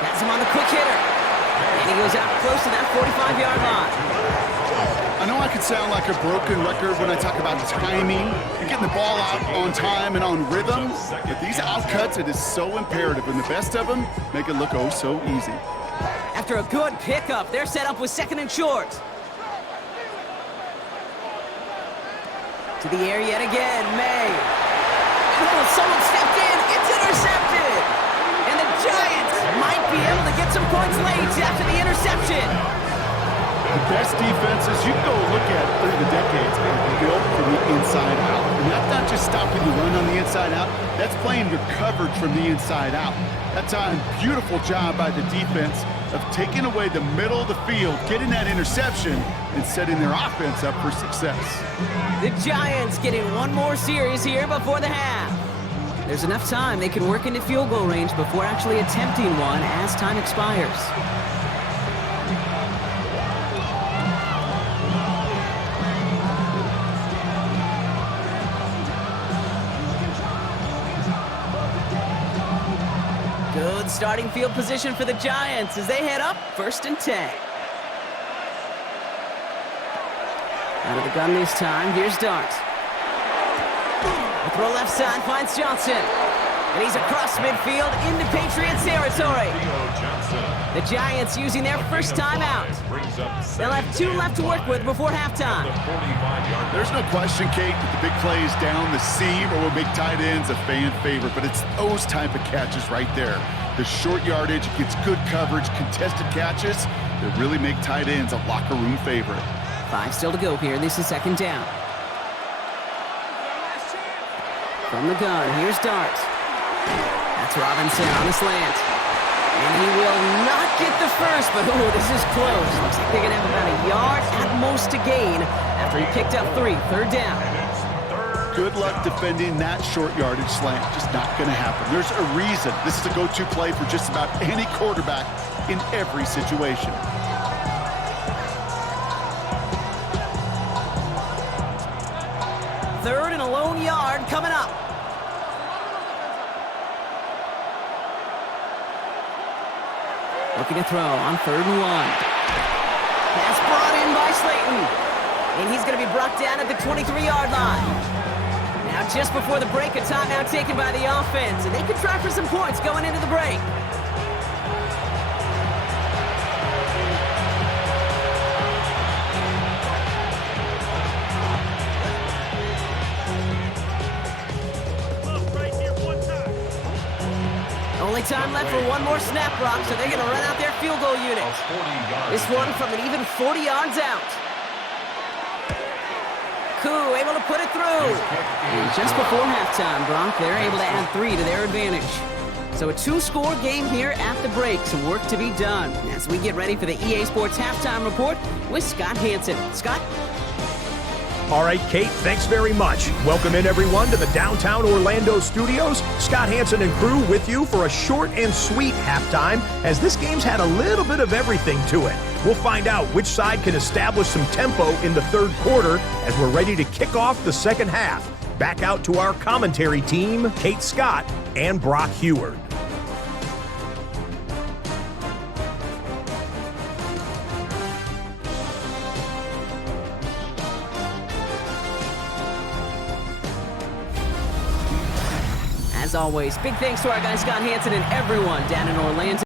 Has him on the quick hitter. And he goes out close to that 45-yard line. I know I could sound like a broken record when I talk about timing and getting the ball out on time and on rhythm, but these outcuts, it is so imperative, and the best of them make it look oh so easy. After a good pickup, they're set up with 2nd and short. To the air yet again, May. Oh, someone stepped in. It's intercepted. And the Giants might be able to get some points late after the interception. The best defenses, you can go look at over the decades, are built from the inside out. And that's not just stopping the run on the inside out, that's playing your coverage from the inside out. That time, beautiful job by the defense of taking away the middle of the field, getting that interception, and setting their offense up for success. The Giants getting one more series here before the half. There's enough time they can work into field goal range before actually attempting one as time expires. Good starting field position for the Giants as they head up 1st and 10. Out of the gun this time, here's Dart. The throw left side finds Johnson. And he's across midfield into Patriots territory. The Giants using their first timeout. They'll have 2 left to work with before halftime. There's no question, Kate, that the big plays down the seam or will make tight ends a fan favorite, but it's those type of catches right there. The short yardage, gets good coverage, contested catches that really make tight ends a locker room favorite. 5 still to go here. This is 2nd down. From the gun, here's Dart. That's Robinson on the slant. And he will not get the first, but oh, this is close. Looks like they're going to have about a yard at most to gain after he picked up 3. 3rd down. Good luck defending that short yardage slant. Just not going to happen. There's a reason this is a go-to play for just about any quarterback in every situation. Third and a lone yard coming up. Looking to throw on 3rd and 1. Pass brought in by Slayton. And he's going to be brought down at the 23-yard line. Now just before the break, a timeout taken by the offense. And they could try for some points going into the break. Only time left for one more snap, Brock, so they're going to run out their field goal unit. This one from an even 40 yards out. Koo able to put it through. And just before halftime, Brock, they're able to add 3 to their advantage. So a 2-score game here at the break. Some work to be done as we get ready for the EA Sports Halftime Report with Scott Hansen. Scott? All right, Kate, thanks very much. Welcome in, everyone, to the downtown Orlando studios. Scott Hansen and crew with you for a short and sweet halftime, as this game's had a little bit of everything to it. We'll find out which side can establish some tempo in the third quarter as we're ready to kick off the second half. Back out to our commentary team, Kate Scott and Brock Heward. As always, big thanks to our guy Scott Hansen and everyone down in Orlando.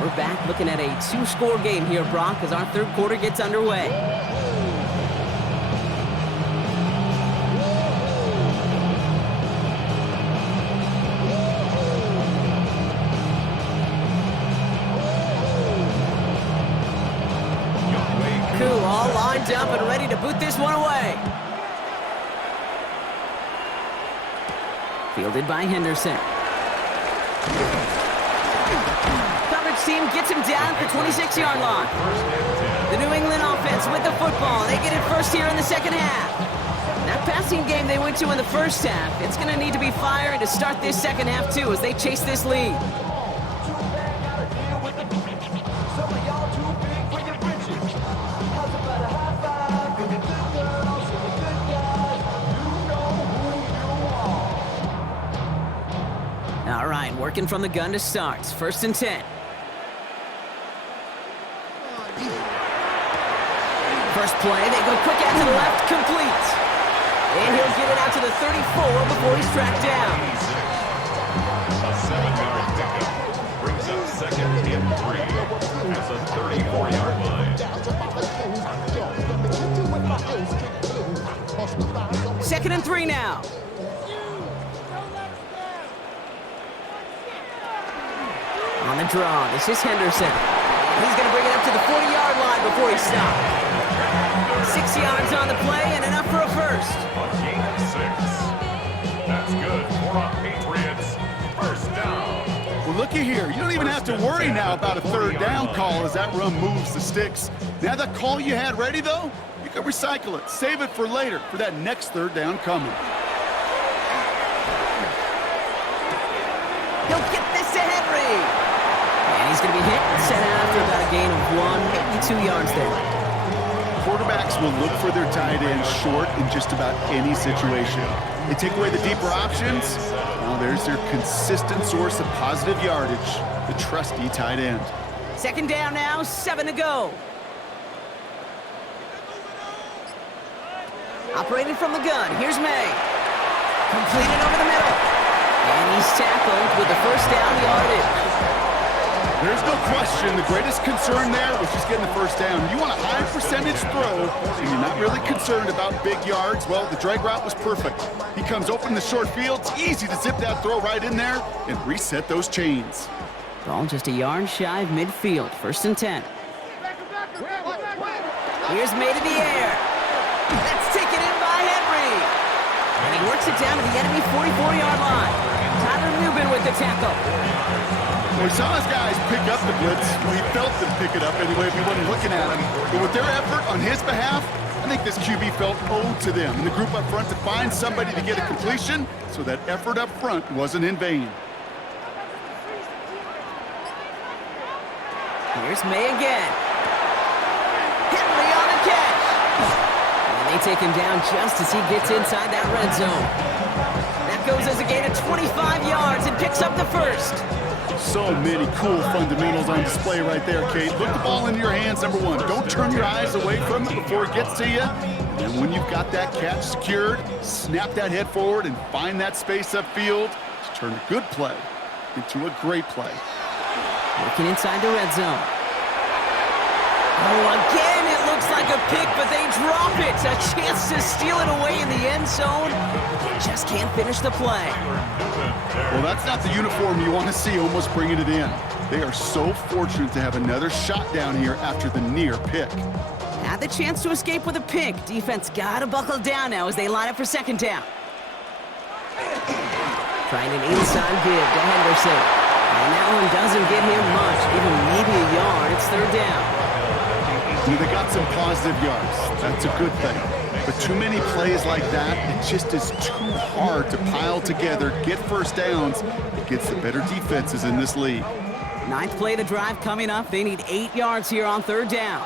We're back looking at a 2-score game here, Brock, as our third quarter gets underway. Koo all lined up and ready to boot this one away. Fielded by Henderson. Team gets him down at the 26-yard line. The New England offense with the football. They get it first here in the second half. That passing game they went to in the first half, it's going to need to be firing to start this second half, too, as they chase this lead. All right, working from the gun to start. First and 10. First play, they go quick out to the left, complete. And he'll get it out to the 34 before he's tracked down. A 7-yard pickup brings up second and 3 at the 34-yard line. Second and 3 now. On the draw, this is Henderson. He's going to bring it up to the 40-yard line before he stops. 6 yards on the play and enough for a first. A gain of 6. That's good for a Patriots first down. Well, looky here. You don't even have to worry now about a third down call as that run moves the sticks. Now that call you had ready, though, you can recycle it. Save it for later for that next third down coming. He'll get this to Henry. And he's going to be hit and set out after about a gain of 1, maybe 2 yards there. Quarterbacks will look for their tight end short in just about any situation. They take away the deeper options. Well, there's their consistent source of positive yardage, the trusty tight end. Second down now, 7 to go. Operating from the gun, here's May. Completed over the middle. And he's tackled with the first down yardage. There's no question the greatest concern there was just getting the first down. You want a high percentage throw, and you're not really concerned about big yards. Well, the drag route was perfect. He comes open in the short field. It's easy to zip that throw right in there and reset those chains. Ball just a yard shy of midfield. First and 10. Here's May to the air. That's taken in by Henry. And he works it down to the enemy 44-yard line. Tyler Newbin with the tackle. Well, he saw his guys pick up the blitz. Well, he felt them pick it up anyway if he wasn't looking at him. But with their effort on his behalf, I think this QB felt owed to them and the group up front to find somebody to get a completion, so that effort up front wasn't in vain. Here's May again. Henry on the catch. And they take him down just as he gets inside that red zone. That goes as a gain of 25 yards and picks up the first. So many cool fundamentals on display right there, Kate. Put the ball into your hands, number one. Don't turn your eyes away from it before it gets to you. And when you've got that catch secured, snap that head forward and find that space upfield to turn a good play into a great play. Working inside the red zone. Oh, again, it looks like a pick, but they drop it. A chance to steal it away in the end zone. Just can't finish the play. Well, that's not the uniform you want to see almost bringing it in. They are so fortunate to have another shot down here after the near pick. Had the chance to escape with a pick. Defense got to buckle down now as they line up for second down. Trying an inside give to Henderson. And that one doesn't get him much. Give him maybe a yard. It's third down. They got some positive yards. That's a good thing. But too many plays like that, it just is too hard to pile together, get first downs against the better defenses in this league. Ninth play of the drive coming up. They need 8 yards here on third down.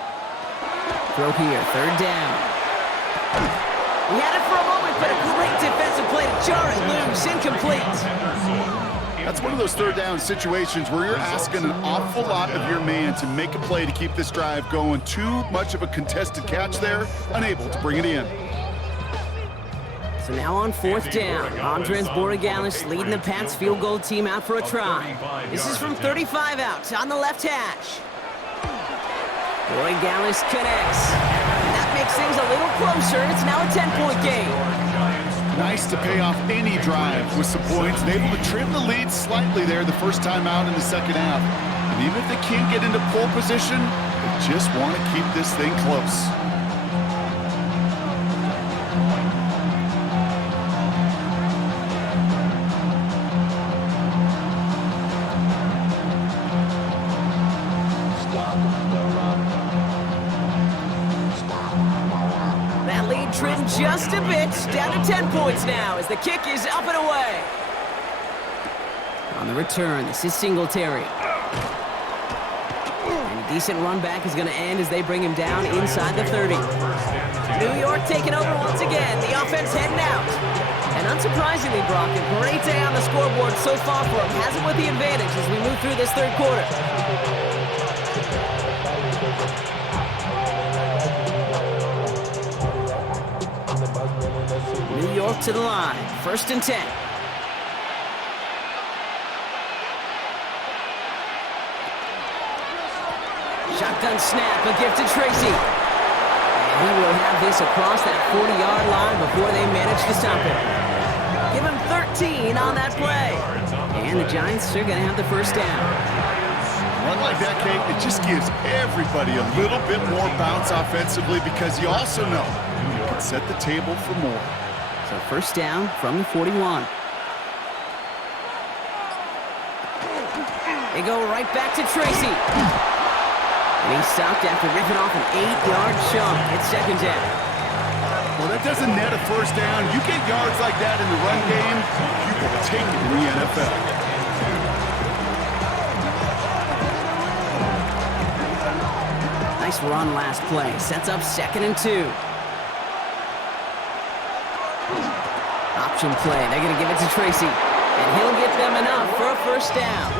Throw here, third down. He had it for a moment, but a great defensive play to jar it loose. Incomplete. That's one of those third down situations where you're asking an awful lot of your man to make a play to keep this drive going. Too much of a contested catch there, unable to bring it in. So now on fourth down, Andres Borregalis leading the Pats field goal team out for a try. This is from 35 out on the left hash. Borregalis connects. And that makes things a little closer. It's now a 10-point game. Nice to pay off any drive with some points and able to trim the lead slightly there the first time out in the second half. And even if they can't get into pole position, they just want to keep this thing close. Trimmed just a bit, down to 10 points now as the kick is up and away. On the return, this is Singletary. And a decent run back is going to end as they bring him down inside the 30. New York taking over once again, the offense heading out. And unsurprisingly, Brock, a great day on the scoreboard so far for him. Has him with the advantage as we move through this third quarter. New York to the line, 1st and 10. Shotgun snap, a gift to Tracy. And he will have this across that 40-yard line before they manage to stop him. Give him 13 on that play. And the Giants are going to have the first down. Run like that, Kate, it just gives everybody a little bit more bounce offensively because you also know you can set the table for more. So first down from the 41. They go right back to Tracy. And he's stopped after ripping off an 8-yard chunk. It's second down. Well, that doesn't net a first down. You get yards like that in the run game, you will take it in the NFL. Nice run last play. Sets up 2nd and 2. Option play. They're going to give it to Tracy. And he'll get them enough for a first down.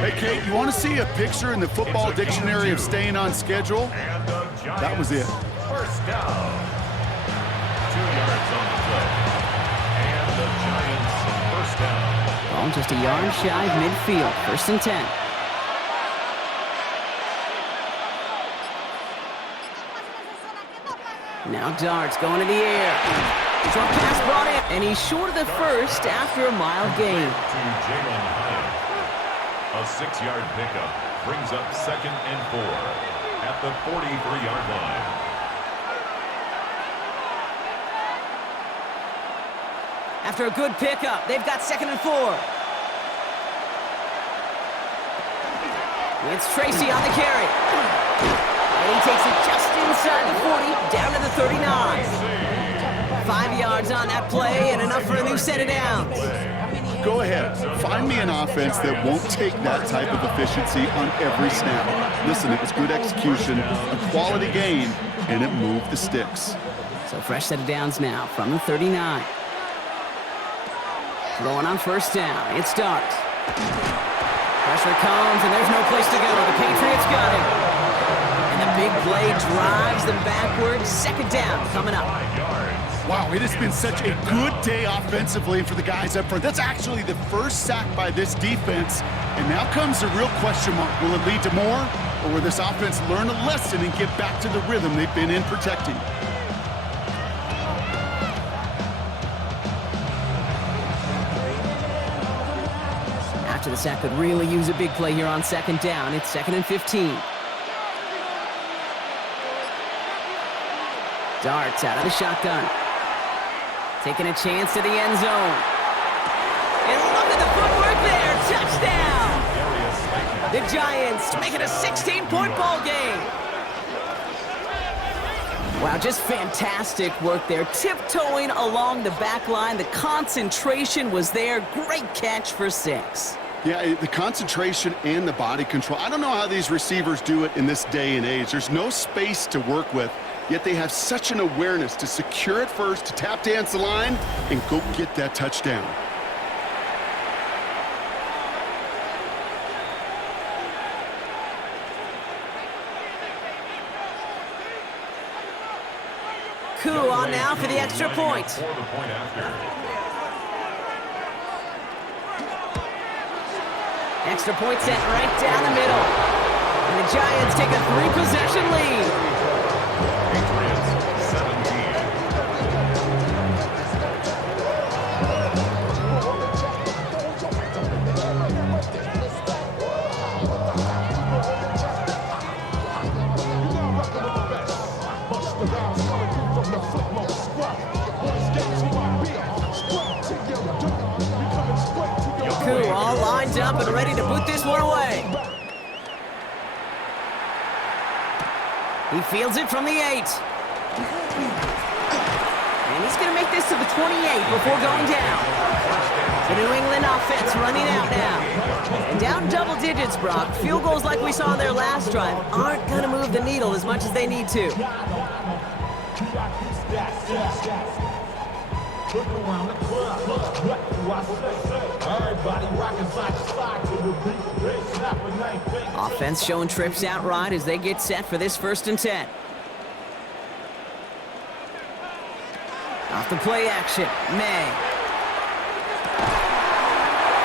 Hey, Kate, you want to see a picture in the football dictionary of staying on schedule? That was it. First down. 2 yards on the play. And the Giants first down. Ball just a yard shy of midfield. 1st and 10. Now Darts going to the air. Short pass brought in, and he's short of the first after a mile gain. To Jalen Hyatt. A 6-yard pickup brings up 2nd and 4 at the 43-yard line. After a good pickup, they've got 2nd and 4. It's Tracy on the carry. And he takes it just inside the 40, down to the 39. 5 yards on that play and enough for a new set of downs. Go ahead. Find me an offense that won't take that type of efficiency on every snap. Listen, it was good execution, a quality game, and it moved the sticks. So fresh set of downs now from the 39. Throwing on first down. It starts. Pressure comes, and there's no place to go. The Patriots got it. And the big play drives them backwards. Second down coming up. Wow, it has been such a good day offensively for the guys up front. That's actually the first sack by this defense. And now comes the real question mark. Will it lead to more? Or will this offense learn a lesson and get back to the rhythm they've been in protecting? After the sack could really use a big play here on second down. It's 2nd and 15. Darts out of the shotgun. Taking a chance to the end zone. And look at the footwork there. Touchdown! The Giants make it a 16-point ball game. Wow, just fantastic work there. Tiptoeing along the back line. The concentration was there. Great catch for 6. Yeah, the concentration and the body control. I don't know how these receivers do it in this day and age. There's no space to work with, yet they have such an awareness to secure it first, to tap dance the line, and go get that touchdown. Coup on now for the extra point. Extra point set right down the middle. And the Giants take a 3-possession lead. Patriots 17. Coup all lined up and ready to put this one away. He fields it from the 8. And he's going to make this to the 28 before going down. The New England offense running out now. And down double digits, Brock. Field goals like we saw on their last drive aren't going to move the needle as much as they need to. Offense showing trips out right as they get set for this 1st and 10. Off the play action, May.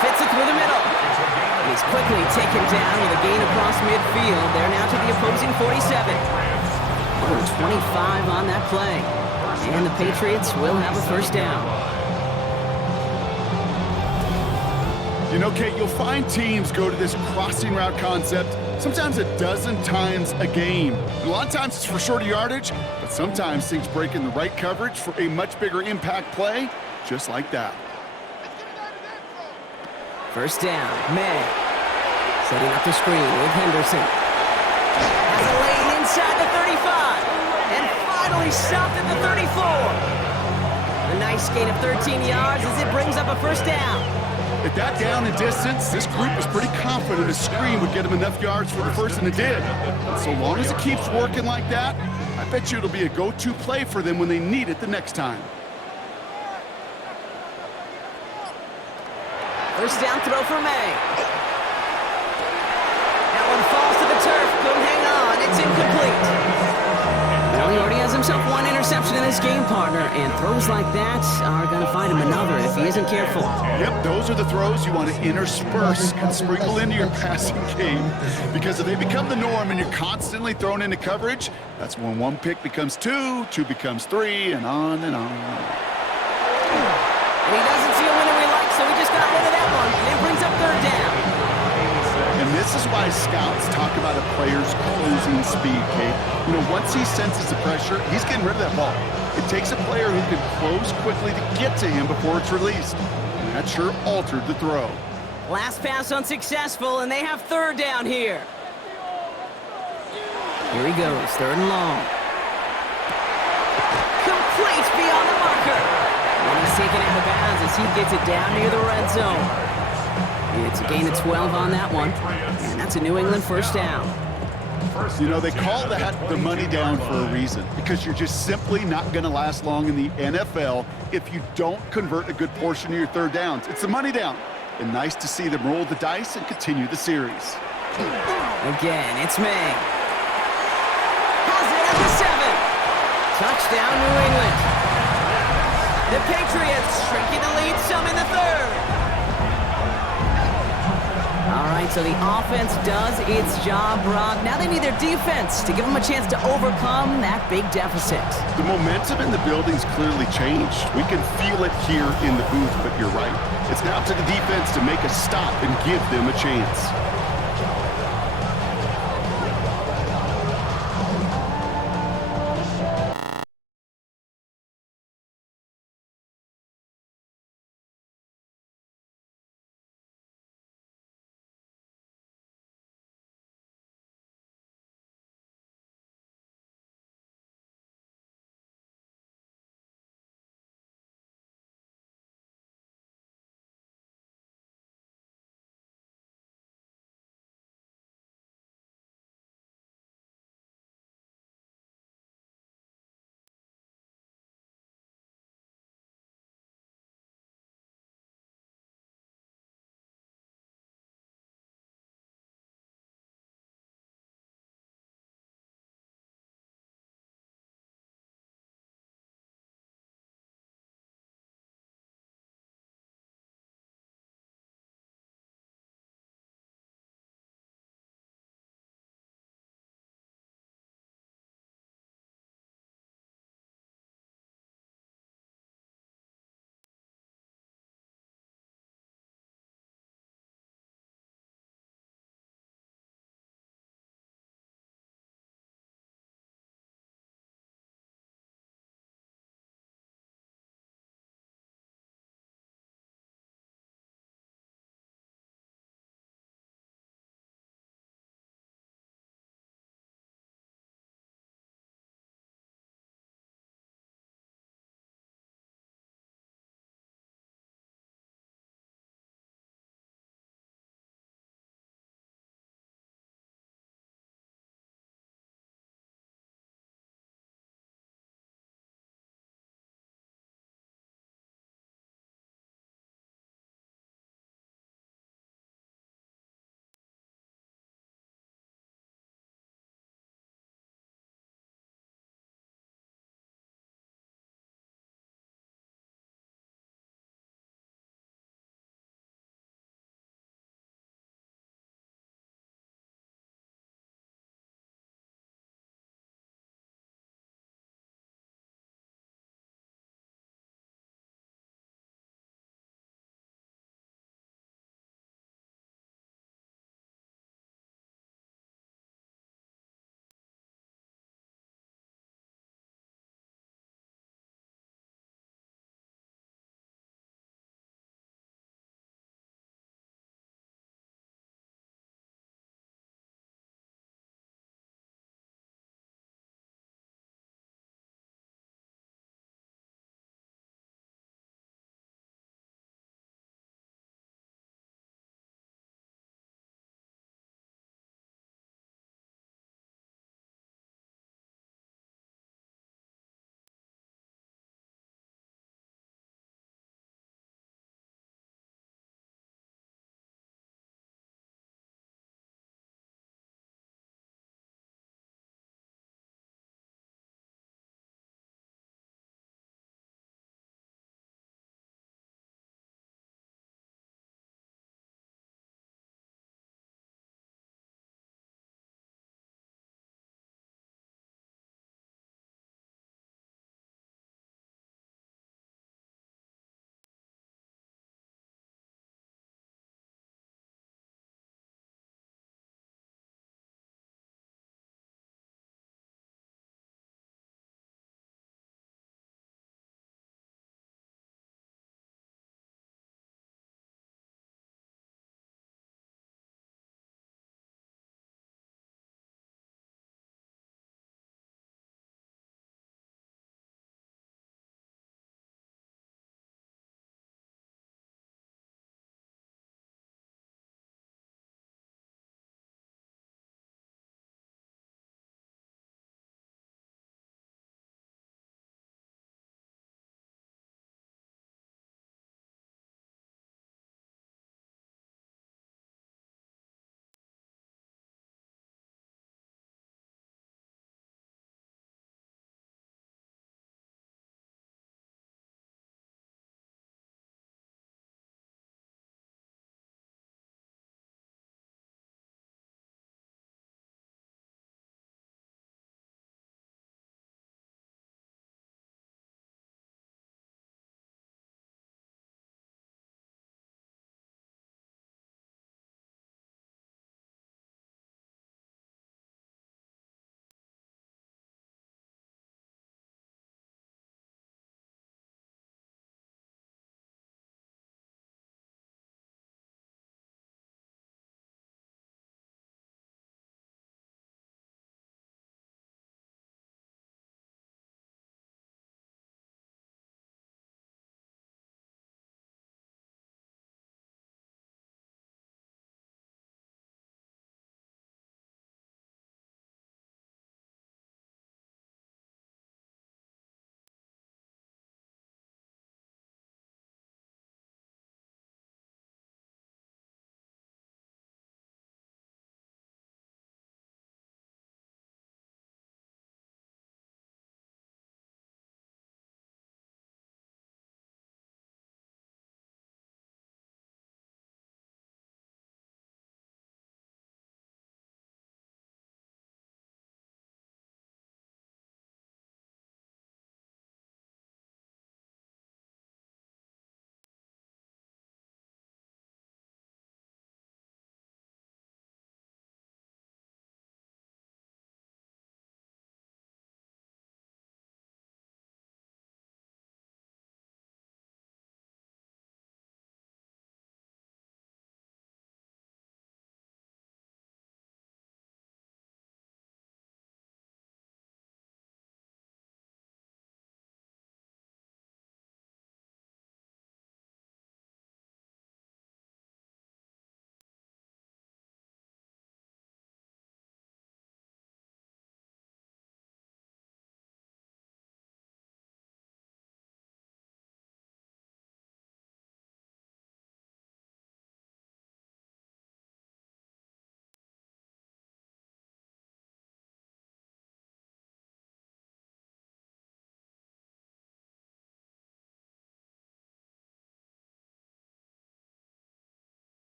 Fits it through the middle. And he's quickly taken down with a gain across midfield. They're now to the opposing 47. Over 25 on that play. And the Patriots will have a 1st down. You know, Kate, you'll find teams go to this crossing route concept sometimes a dozen times a game. And a lot of times it's for shorter yardage, but sometimes things break in the right coverage for a much bigger impact play, just like that. 1st down, May. Setting up the screen with Henderson. Has a lane inside the 35. And finally stopped at the 34. A nice gain of 13 yards as it brings up a 1st down. At that down and distance, this group was pretty confident a screen would get them enough yards for the 1st, and it did. And so long as it keeps working like that, I bet you it'll be a go-to play for them when they need it the next time. 1st down throw for May. That one falls to the turf. Couldn't hang on. It's incomplete. Well, he already has himself one interception in this game, partner, and throws like that are going to find him another if he isn't careful. Yep, those are the throws you want to intersperse and sprinkle into your passing game, because if they become the norm and you're constantly thrown into coverage, that's when 1 pick becomes 2, 2 becomes 3, and on and on. And he doesn't see a winner he likes, so he just got rid of that one, and it brings up 3rd down. And this is why scouts talk about a player's closing speed, Kate. You know, once he senses the pressure, he's getting rid of that ball. It takes a player who can close quickly to get to him before it's released. And that sure altered the throw. Last pass unsuccessful, and they have 3rd down here. Here he goes, 3rd and long. Complete beyond the marker. And he taken out of bounds as he gets it down near the red zone. It's a gain of 12 on that one, and that's a New England first down. You know, they call that the money down for a reason, because you're just simply not going to last long in the NFL if you don't convert a good portion of your third downs. It's the money down, and nice to see them roll the dice and continue the series. Again, it's May. Has it at the 7. Touchdown, New England. The Patriots shrinking the lead some in the third. All right, so the offense does its job, Rob. Now they need their defense to give them a chance to overcome that big deficit. The momentum in the building's clearly changed. We can feel it here in the booth, but you're right. It's now to the defense to make a stop and give them a chance.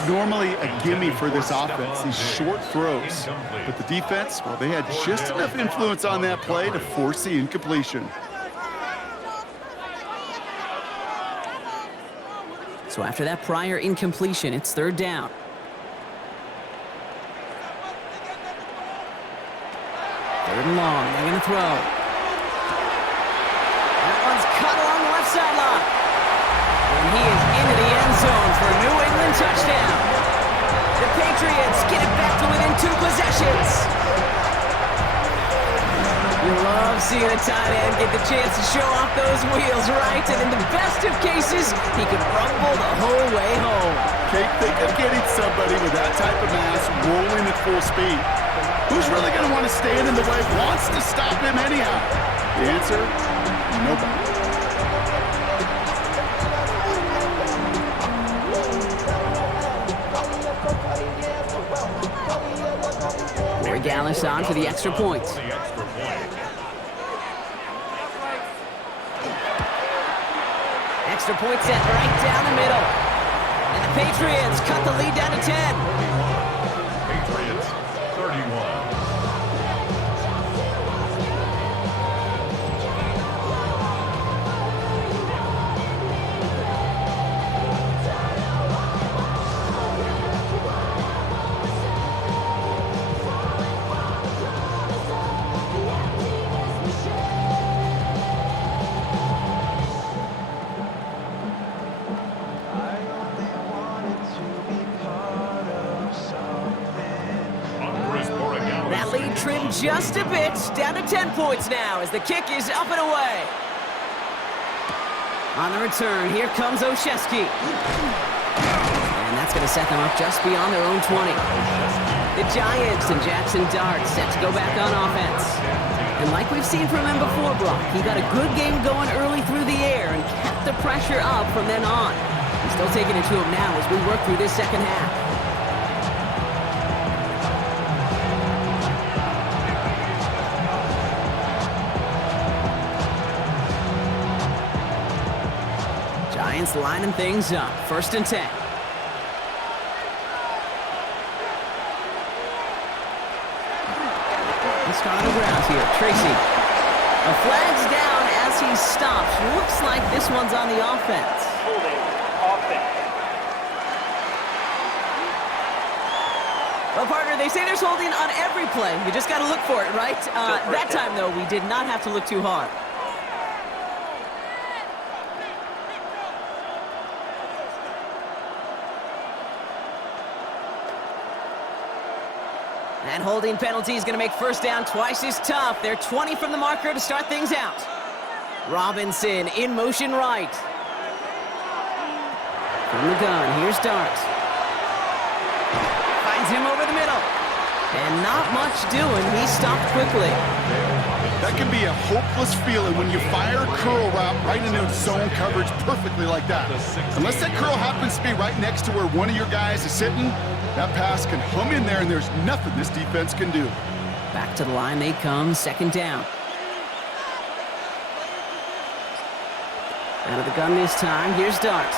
is normally a gimme for this offense, these short throws. But the defense, well, they had just enough influence on that play to force the incompletion. So after that prior incompletion, it's third down. Third and long, they're going to throw. That one's cut along the left sideline. And he is into the end zone for a New England touchdown. The Patriots get it back to within 2 possessions. You love seeing a tight end get the chance to show off those wheels, right? And in the best of cases, he can rumble the whole way home. Kate, think of getting somebody with that type of mass rolling at full speed. Who's really going to want to stand in the way, wants to stop him anyhow? The answer, nobody. Corey Gallis on for the extra point. Extra point set right down the middle. And the Patriots cut the lead down to 10. Patriots 31. That lead trimmed just a bit, down to 10 points now as the kick is up and away. On the return, here comes Olszewski. And that's going to set them up just beyond their own 20. The Giants and Jackson Dart set to go back on offense. And like we've seen from him before, Brock, he got a good game going early through the air and kept the pressure up from then on. He's still taking it to him now as we work through this second half. Giants lining things up. 1st and 10. Let's start on the ground here. Tracy. A flag's down as he stops. Looks like this one's on the offense. Holding offense. Well, partner, they say there's holding on every play. You just got to look for it, right? That time, though, we did not have to look too hard. And holding penalty is going to make first down twice as tough. They're 20 from the marker to start things out. Robinson in motion right. From the gun, here's Dart. Finds him over the middle. And not much doing. He stopped quickly. That can be a hopeless feeling when you fire a curl route right into zone coverage perfectly like that. Unless that curl happens to be right next to where one of your guys is sitting, that pass can hum in there and there's nothing this defense can do. Back to the line they come, 2nd down. Out of the gun this time, here's Dart.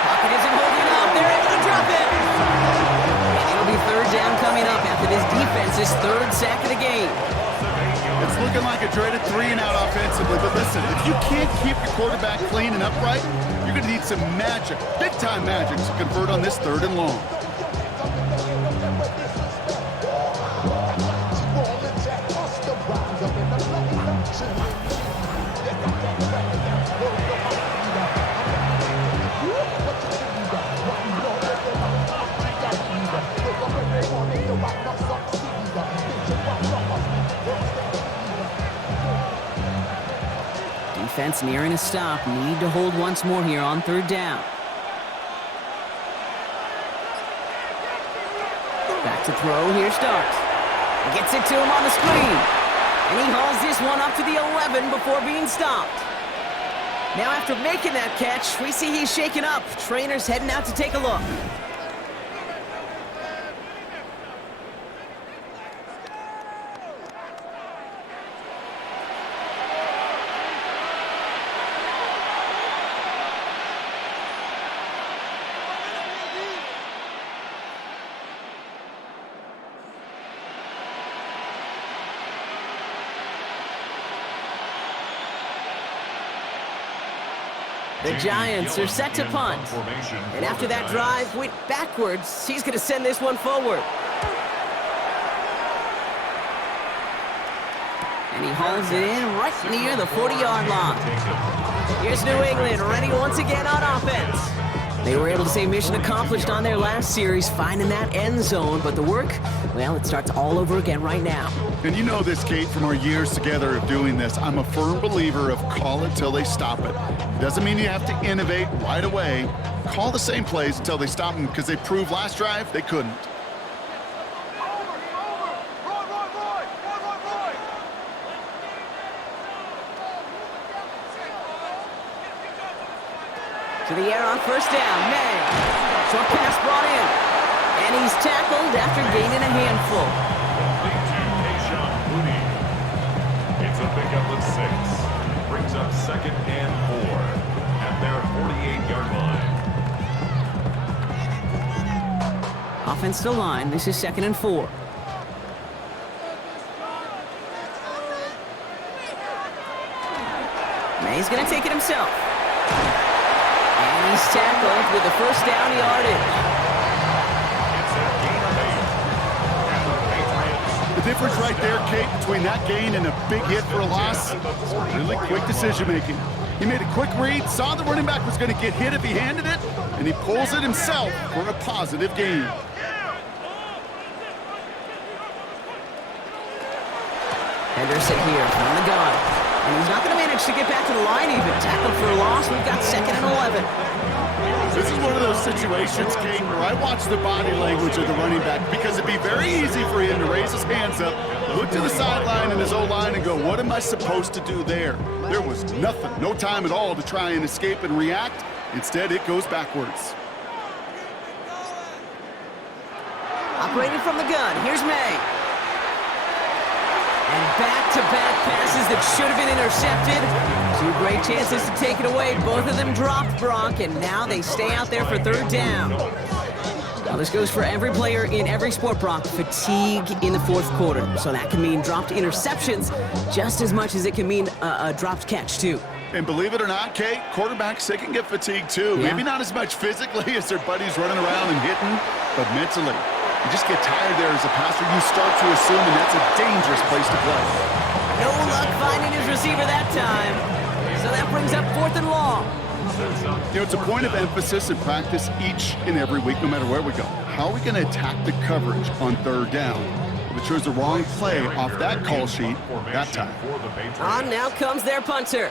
Pocket isn't holding up, they're able to drop it! And it'll be 3rd down coming up after this defense's 3rd sack of the game. It's looking like a dreaded 3-and-out offensively, but listen, if you can't keep your quarterback clean and upright, you're going to need some magic, big-time magic, to convert on this 3rd and long. Defense nearing a stop. Need to hold once more here on 3rd down. Back to throw. Here's Dart. Gets it to him on the screen. And he hauls this one up to the 11 before being stopped. Now after making that catch, we see he's shaken up. Trainer's heading out to take a look. The Giants are set to punt. And after that drive went backwards, he's going to send this one forward. And he hauls it in right near the 40-yard line. Here's New England ready once again on offense. They were able to say mission accomplished on their last series, finding that end zone. But the work, well, it starts all over again right now. And you know this, Kate, from our years together of doing this. I'm a firm believer of call it till they stop it. Doesn't mean you have to innovate right away. Call the same plays until they stop them, because they proved last drive they couldn't. To the air on first down, May. Short pass brought in. And he's tackled after gaining a handful. It's a pickup of 6. Brings up 2nd and 4 at their 48-yard line. Offense to line. This is 2nd and 4. May's going to take it himself. And he's tackled with the first down yardage. It's a gain of 8. And the Patriots. The difference right there, Kate, between that gain and a big hit for a loss is really quick decision-making. He made a quick read, saw the running back was going to get hit if he handed it, and he pulls it himself for a positive gain. Henderson here from the gun. And he's not going to manage to get back to the line even. Tackled for a loss. We've got 2nd and 11. This is one of those situations, Kate, where I watch the body language of the running back, because it'd be very easy for him to raise his hands up, look to the sideline and his O-line and go, what am I supposed to do there? There was nothing, no time at all to try and escape and react. Instead, it goes backwards. Operating from the gun. Here's May. And back-to-back passes that should have been intercepted. 2 great chances to take it away. Both of them dropped, Brock, and now they stay out there for 3rd down. Now this goes for every player in every sport, Brock. Fatigue in the 4th quarter. So that can mean dropped interceptions just as much as it can mean a dropped catch, too. And believe it or not, Kate, quarterbacks, they can get fatigued, too. Yeah. Maybe not as much physically as their buddies running around and hitting, but mentally. You just get tired there as a passer. You start to assume, and that's a dangerous place to play. No luck finding his receiver that time. So that brings up 4th and long. You know, it's a point of emphasis in practice each and every week, no matter where we go. How are we going to attack the coverage on 3rd down? If it shows the wrong play off that call sheet that time. On now comes their punter.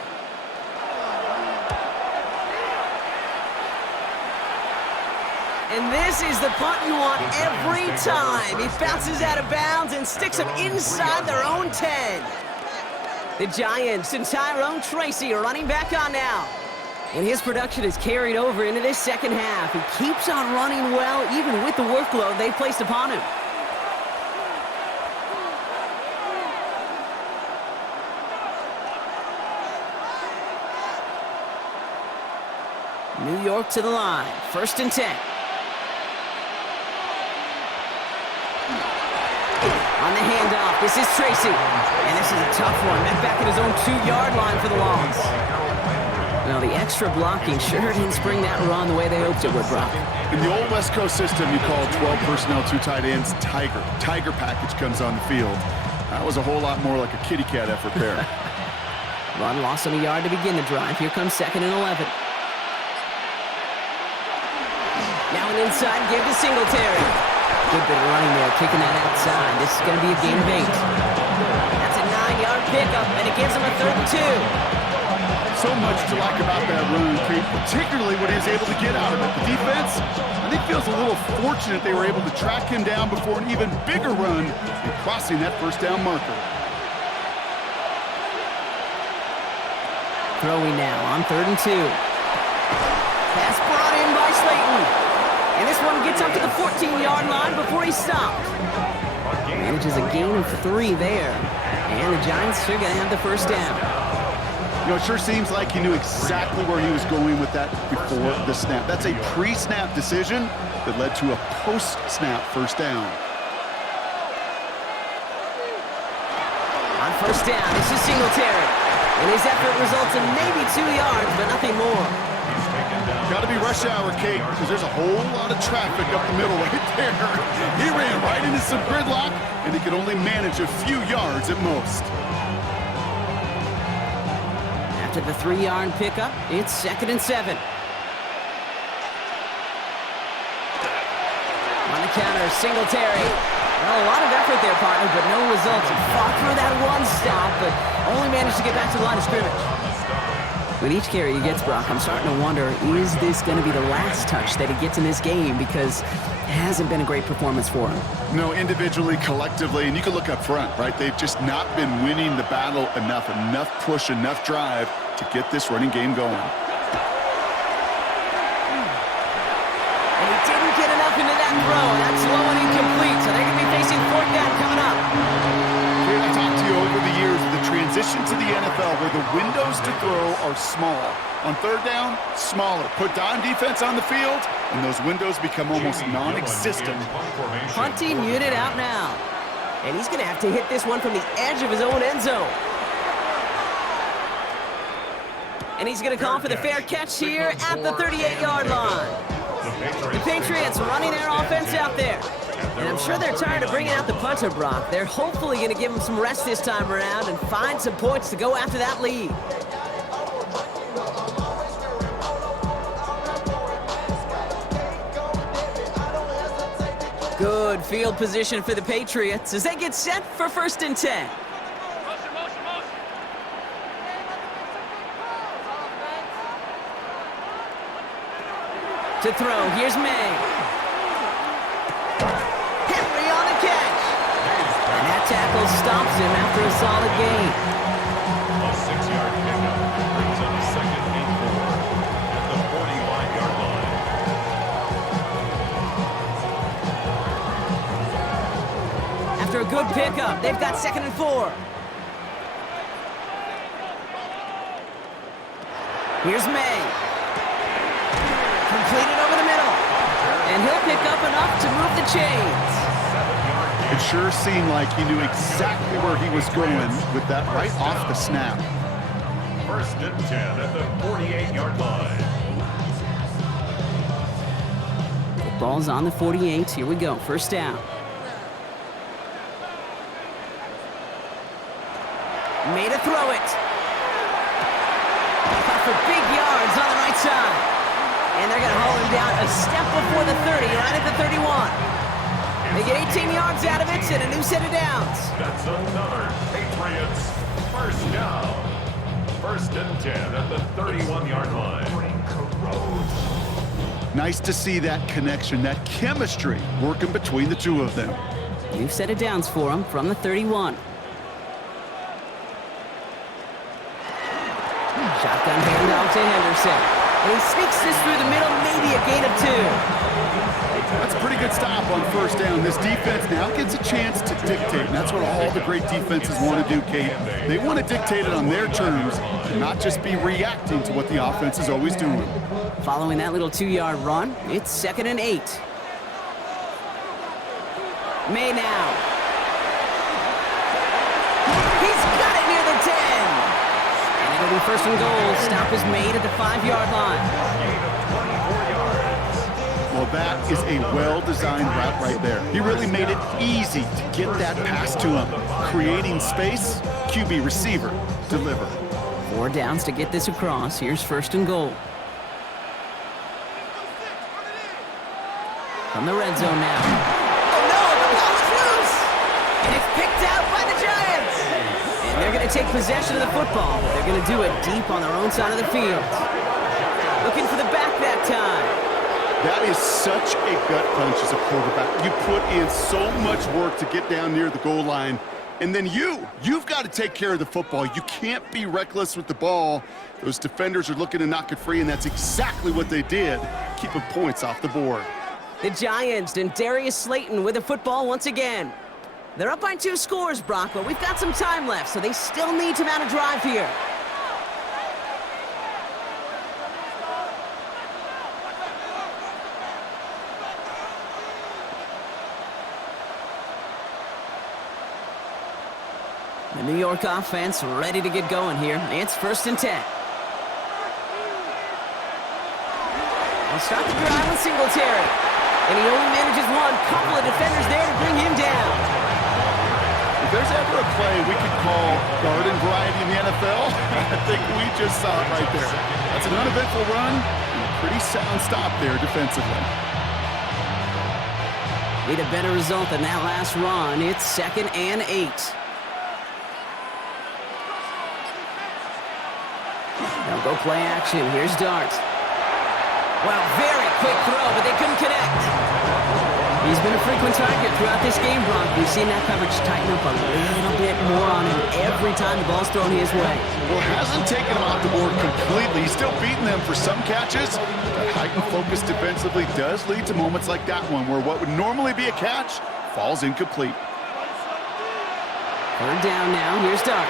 And this is the punt you want every time. He bounces out of bounds and sticks them inside their own 10. The Giants and Tyrone Tracy are running back on now. And his production is carried over into this 2nd half. He keeps on running well, even with the workload they've placed upon him. New York to the line. 1st and 10. On the handoff, this is Tracy. And this is a tough one. Met back at his own 2-yard line for the loss. Now, the extra blocking sure didn't spring that run the way they hoped it would, Brock. In the old West Coast system, you call 12 personnel, 2 tight ends, Tiger. Tiger package comes on the field. That was a whole lot more like a kitty cat effort there. Run loss of a yard to begin the drive. Here comes 2nd and 11. Now an inside give to Singletary. Good bit of running there, kicking that outside. This is going to be a gain of 8. That's a 9-yard pickup, and it gives him a 3rd and 2. So much to like about that run, Kate, particularly what he was able to get out of it. The defense, I think, feels a little fortunate they were able to track him down before an even bigger run and crossing that 1st down marker. Throwing now on 3rd and 2. Pass brought in by Slayton. And this one gets up to the 14-yard line before he's stopped. Manages a gain of 3 there. And the Giants are going to have the 1st down. You know, it sure seems like he knew exactly where he was going with that before the snap. That's a pre-snap decision that led to a post-snap 1st down. On 1st down, this is Singletary. And his effort results in maybe 2 yards, but nothing more. got to be rush hour, Kate, because there's a whole lot of traffic up the middle right there. He ran right into some gridlock, and he could only manage a few yards at most. After the 3-yard pickup, it's 2nd and 7. On the counter, Singletary. Well, a lot of effort there, partner, but no results. He fought through that one stop, but only managed to get back to the line of scrimmage. With each carry he gets, Brock, I'm starting to wonder, is this going to be the last touch that he gets in this game? Because it hasn't been a great performance for him. No, individually, collectively, and you can look up front, right? They've just not been winning the battle enough push, enough drive to get this running game going. And he didn't get enough into that throw. That's low and incomplete, so they're going to be facing 4th down coming up. I've talked to you over the years of the transition to the NFL where the windows to throw are small. On 3rd down, smaller. Put dime defense on the field, and those windows become almost non-existent. Punting unit out now. And he's going to have to hit this one from the edge of his own end zone. And he's going to call for the fair catch here at the 38-yard line. The Patriots running their offense out there. And I'm sure they're tired of bringing out the punter, Brock. They're hopefully going to give him some rest this time around and find some points to go after that lead. Good field position for the Patriots as they get set for 1st and 10. To throw, here's May. Henry on the catch. And that tackle stops him after a solid gain. A 6-yard pickup brings up 2nd and 4 at the 45-yard line. After a good pickup, they've got 2nd and 4. Here's May. Completed over the middle. And he'll pick up enough to move the chains. It sure seemed like he knew exactly where he was going with that right off the snap. 1st and 10 at the 48-yard line. The ball's on the 48. Here we go. 1st down. Made a throw it. Cut for big yards on the right side. And they're going to haul him down a step before the 30, right at the 31. They get 18 yards out of it and a new set of downs. That's another Patriots 1st down. 1st and 10 at the 31-yard line. Nice to see that connection, that chemistry working between the two of them. New set of downs for him from the 31. Shotgun handoff to Henderson. And he sneaks this through the middle, maybe a gain of 2. That's a pretty good stop on 1st down. This defense now gets a chance to dictate, and that's what all the great defenses want to do, Kate. They want to dictate it on their terms and not just be reacting to what the offense is always doing. Following that little 2-yard run, it's 2nd and 8. May now. He's got it near the 10. And it'll be 1st and goal. Stop is made at the 5-yard line. Well, that is a well-designed route right there. He really made it easy to get that pass to him. Creating space, QB receiver, deliver. 4 downs to get this across. Here's 1st and goal. From the red zone now. Oh no, the ball is loose! And it's picked out by the Giants! And they're going to take possession of the football. They're going to do it deep on their own side of the field. Looking for the back that time. That is such a gut punch as a quarterback. You put in so much work to get down near the goal line, and then you've got to take care of the football. You can't be reckless with the ball. Those defenders are looking to knock it free, and that's exactly what they did, keeping points off the board. The Giants and Darius Slayton with the football once again. They're up by 2 scores, Brock, but we've got some time left, so they still need to mount a drive here. The New York offense ready to get going here. It's 1st and 10. They'll start the drive with Singletary. And he only manages one. Couple of defenders there to bring him down. If there's ever a play we could call garden variety in the NFL, I think we just saw it right there. That's an uneventful run and a pretty sound stop there defensively. Need a better result than that last run. It's 2nd and 8. They'll go play action. Here's Dart. Wow, very quick throw, but they couldn't connect. He's been a frequent target throughout this game, Brock. We've seen that coverage tighten up a little bit more on him every time the ball's thrown his way. Well, hasn't taken him off the board completely. He's still beating them for some catches. That heightened focus defensively does lead to moments like that one, where what would normally be a catch falls incomplete. 3rd down now. Here's Dart.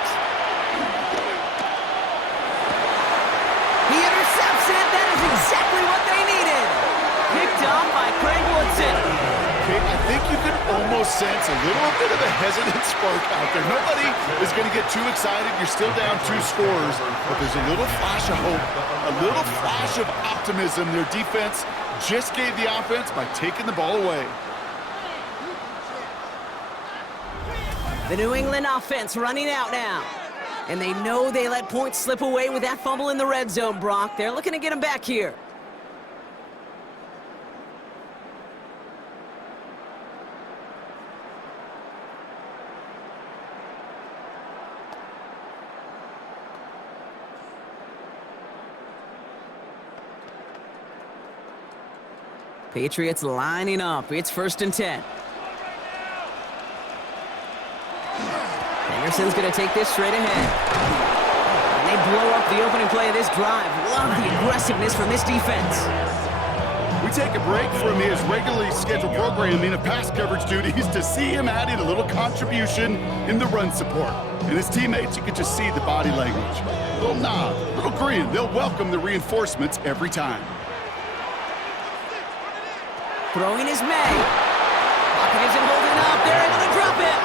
He intercepts it. That is exactly what they needed. Picked off by Craig Woodson. Okay, I think you can almost sense a little bit of a hesitant spark out there. Nobody is going to get too excited. You're still down 2 scores, but there's a little flash of hope, a little flash of optimism. Their defense just gave the offense by taking the ball away. The New England offense running out now. And they know they let points slip away with that fumble in the red zone, Brock. They're looking to get him back here. Patriots lining up. It's 1st and 10. Henderson's going to take this straight ahead. And they blow up the opening play of this drive. Love the aggressiveness from this defense. We take a break from his regularly scheduled programming of pass coverage duties to see him adding a little contribution in the run support. And his teammates, you can just see the body language. A little nod, a little grin. They'll welcome the reinforcements every time. Throwing is May. Hawkins and holding up. They're able to drop it.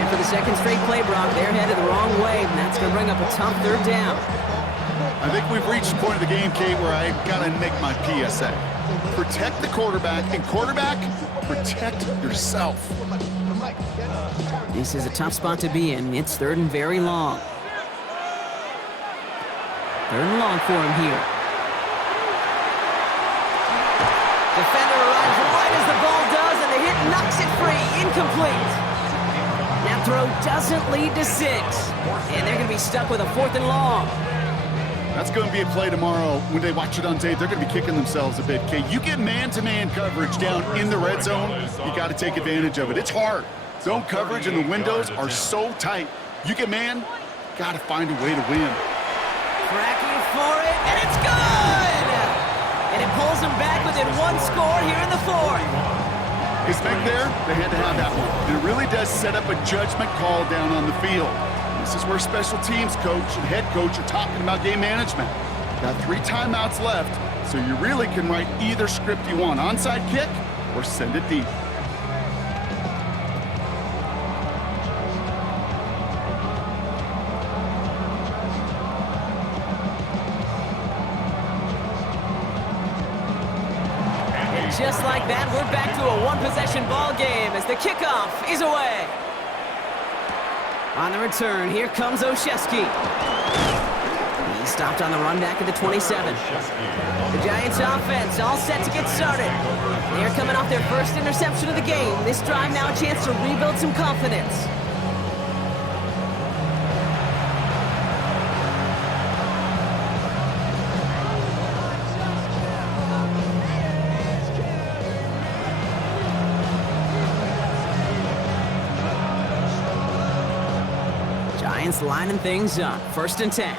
And for the 2nd straight play, Brock, they're headed the wrong way, and that's going to bring up a tough 3rd down. I think we've reached the point of the game, Kate, where I got to make my PSA. Protect the quarterback, and quarterback, protect yourself. This is a tough spot to be in. It's 3rd and very long. 3rd and long for him here. Defender arrives right as the ball does, and the hit knocks it free. Incomplete. That throw doesn't lead to 6. And they're going to be stuck with a 4th and long. That's going to be a play tomorrow. When they watch it on tape, they're going to be kicking themselves a bit. Okay, you get man-to-man coverage down in the red zone, you got to take advantage of it. It's hard. Zone coverage and the windows are so tight. You get man, got to find a way to win. Cracking for it, and it's good! And it pulls them back within 1 score here in the 4th. His make there, they had to have that one. And it really does set up a judgment call down on the field. This is where special teams coach and head coach are talking about game management. Got 3 timeouts left, so you really can write either script you want. Onside kick or send it deep. Just like that, we're back to a 1-possession ball game as the kickoff is away. On the return, here comes Olszewski. He stopped on the run back at the 27. The Giants offense all set to get started. They're coming off their first interception of the game. This drive now a chance to rebuild some confidence. Giants lining things up. 1st and 10.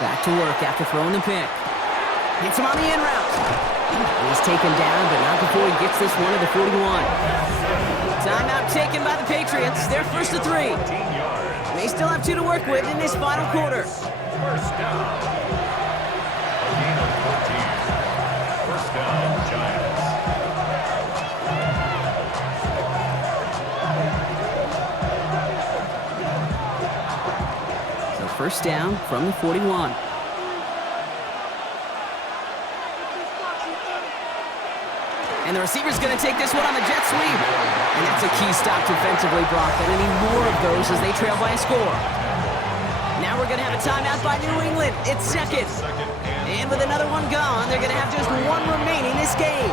Back to work after throwing the pick. Hits him on the in route. He's taken down, but not before he gets this one to the 41. Timeout taken by the Patriots. They're 1st and 3. They still have 2 to work with in this final quarter. 1st down. A gain of 14. 1st down, Giants. first down from the 41. And the receiver's going to take this one on the jet sweep. And that's a key stop defensively, Brock. They're going to need more of those as they trail by a score. Now we're going to have a timeout by New England. It's second. And with another one gone, they're going to have just one remaining this game.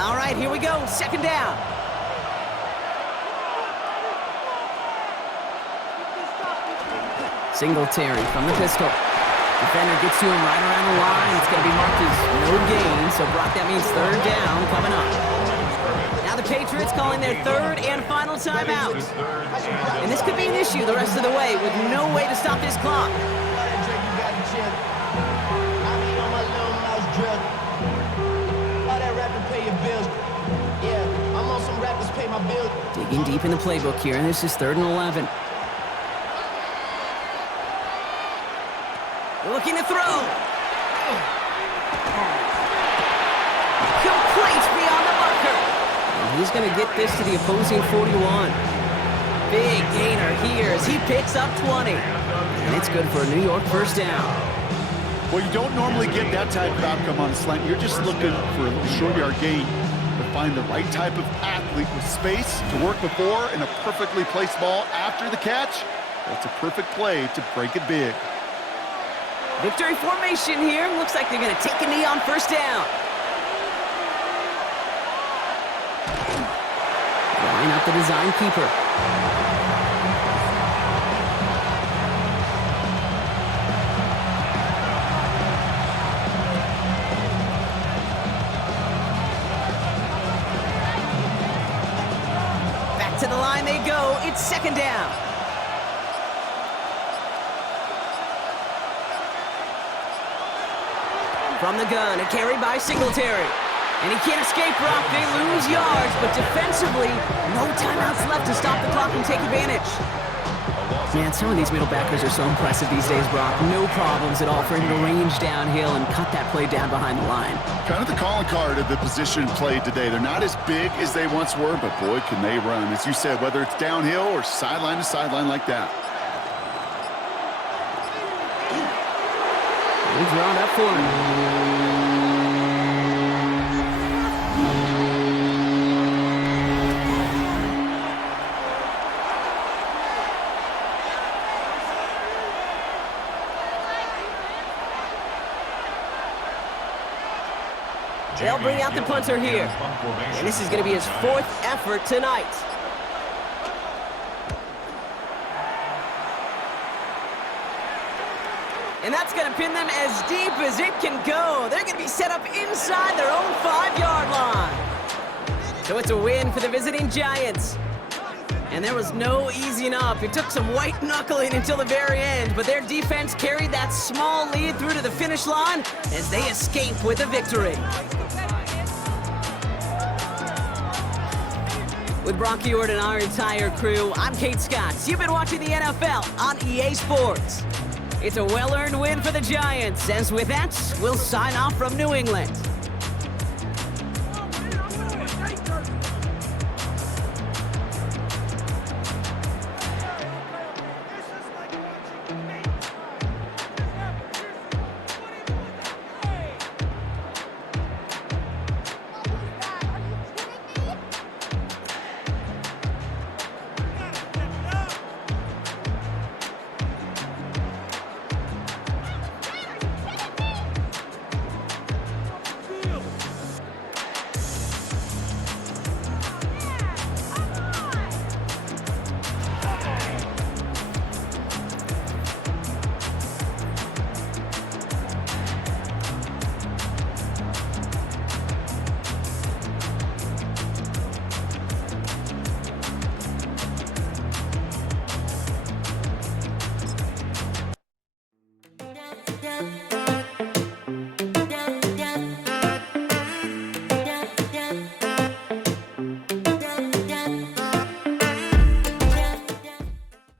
All right, here we go. Second down. Singletary from the pistol. Defender gets to him right around the line. It's going to be marked as no gain. So, Brock, that means third down coming up. Now the Patriots calling their third and final timeout. And this could be an issue the rest of the way with no way to stop this clock. Digging deep in the playbook here, and this is 3rd and 11. Looking to throw. Complete beyond the marker. And he's going to get this to the opposing 41. Big gainer here as he picks up 20. And it's good for a New York first down. Well, you don't normally get that type of outcome on a slant. You're just looking for a short yard gain to find the right type of athlete with space to work before and a perfectly placed ball after the catch. That's a perfect play to break it big. Victory formation here. Looks like they're going to take a knee on first down. Line up the design keeper. Back to the line they go. It's second down. From the gun, a carry by Singletary. And he can't escape, Brock. They lose yards, but defensively, no timeouts left to stop the clock and take advantage. Man, some of these middle backers are so impressive these days, Brock. No problems at all for him to range downhill and cut that play down behind the line. Kind of the calling card of the position played today. They're not as big as they once were, but boy, can they run. As you said, whether it's downhill or sideline to sideline like that. He's drawn up for him. They'll bring out the punter here. And this is going to be his 4th effort tonight. And that's going to pin them as deep as it can go. They're going to be set up inside their own 5-yard line. So it's a win for the visiting Giants. And there was no easing up. It took some white knuckling until the very end, but their defense carried that small lead through to the finish line as they escape with a victory. With Brock Ewart and our entire crew, I'm Kate Scott. You've been watching the NFL on EA Sports. It's a well-earned win for the Giants, as with that, we'll sign off from New England.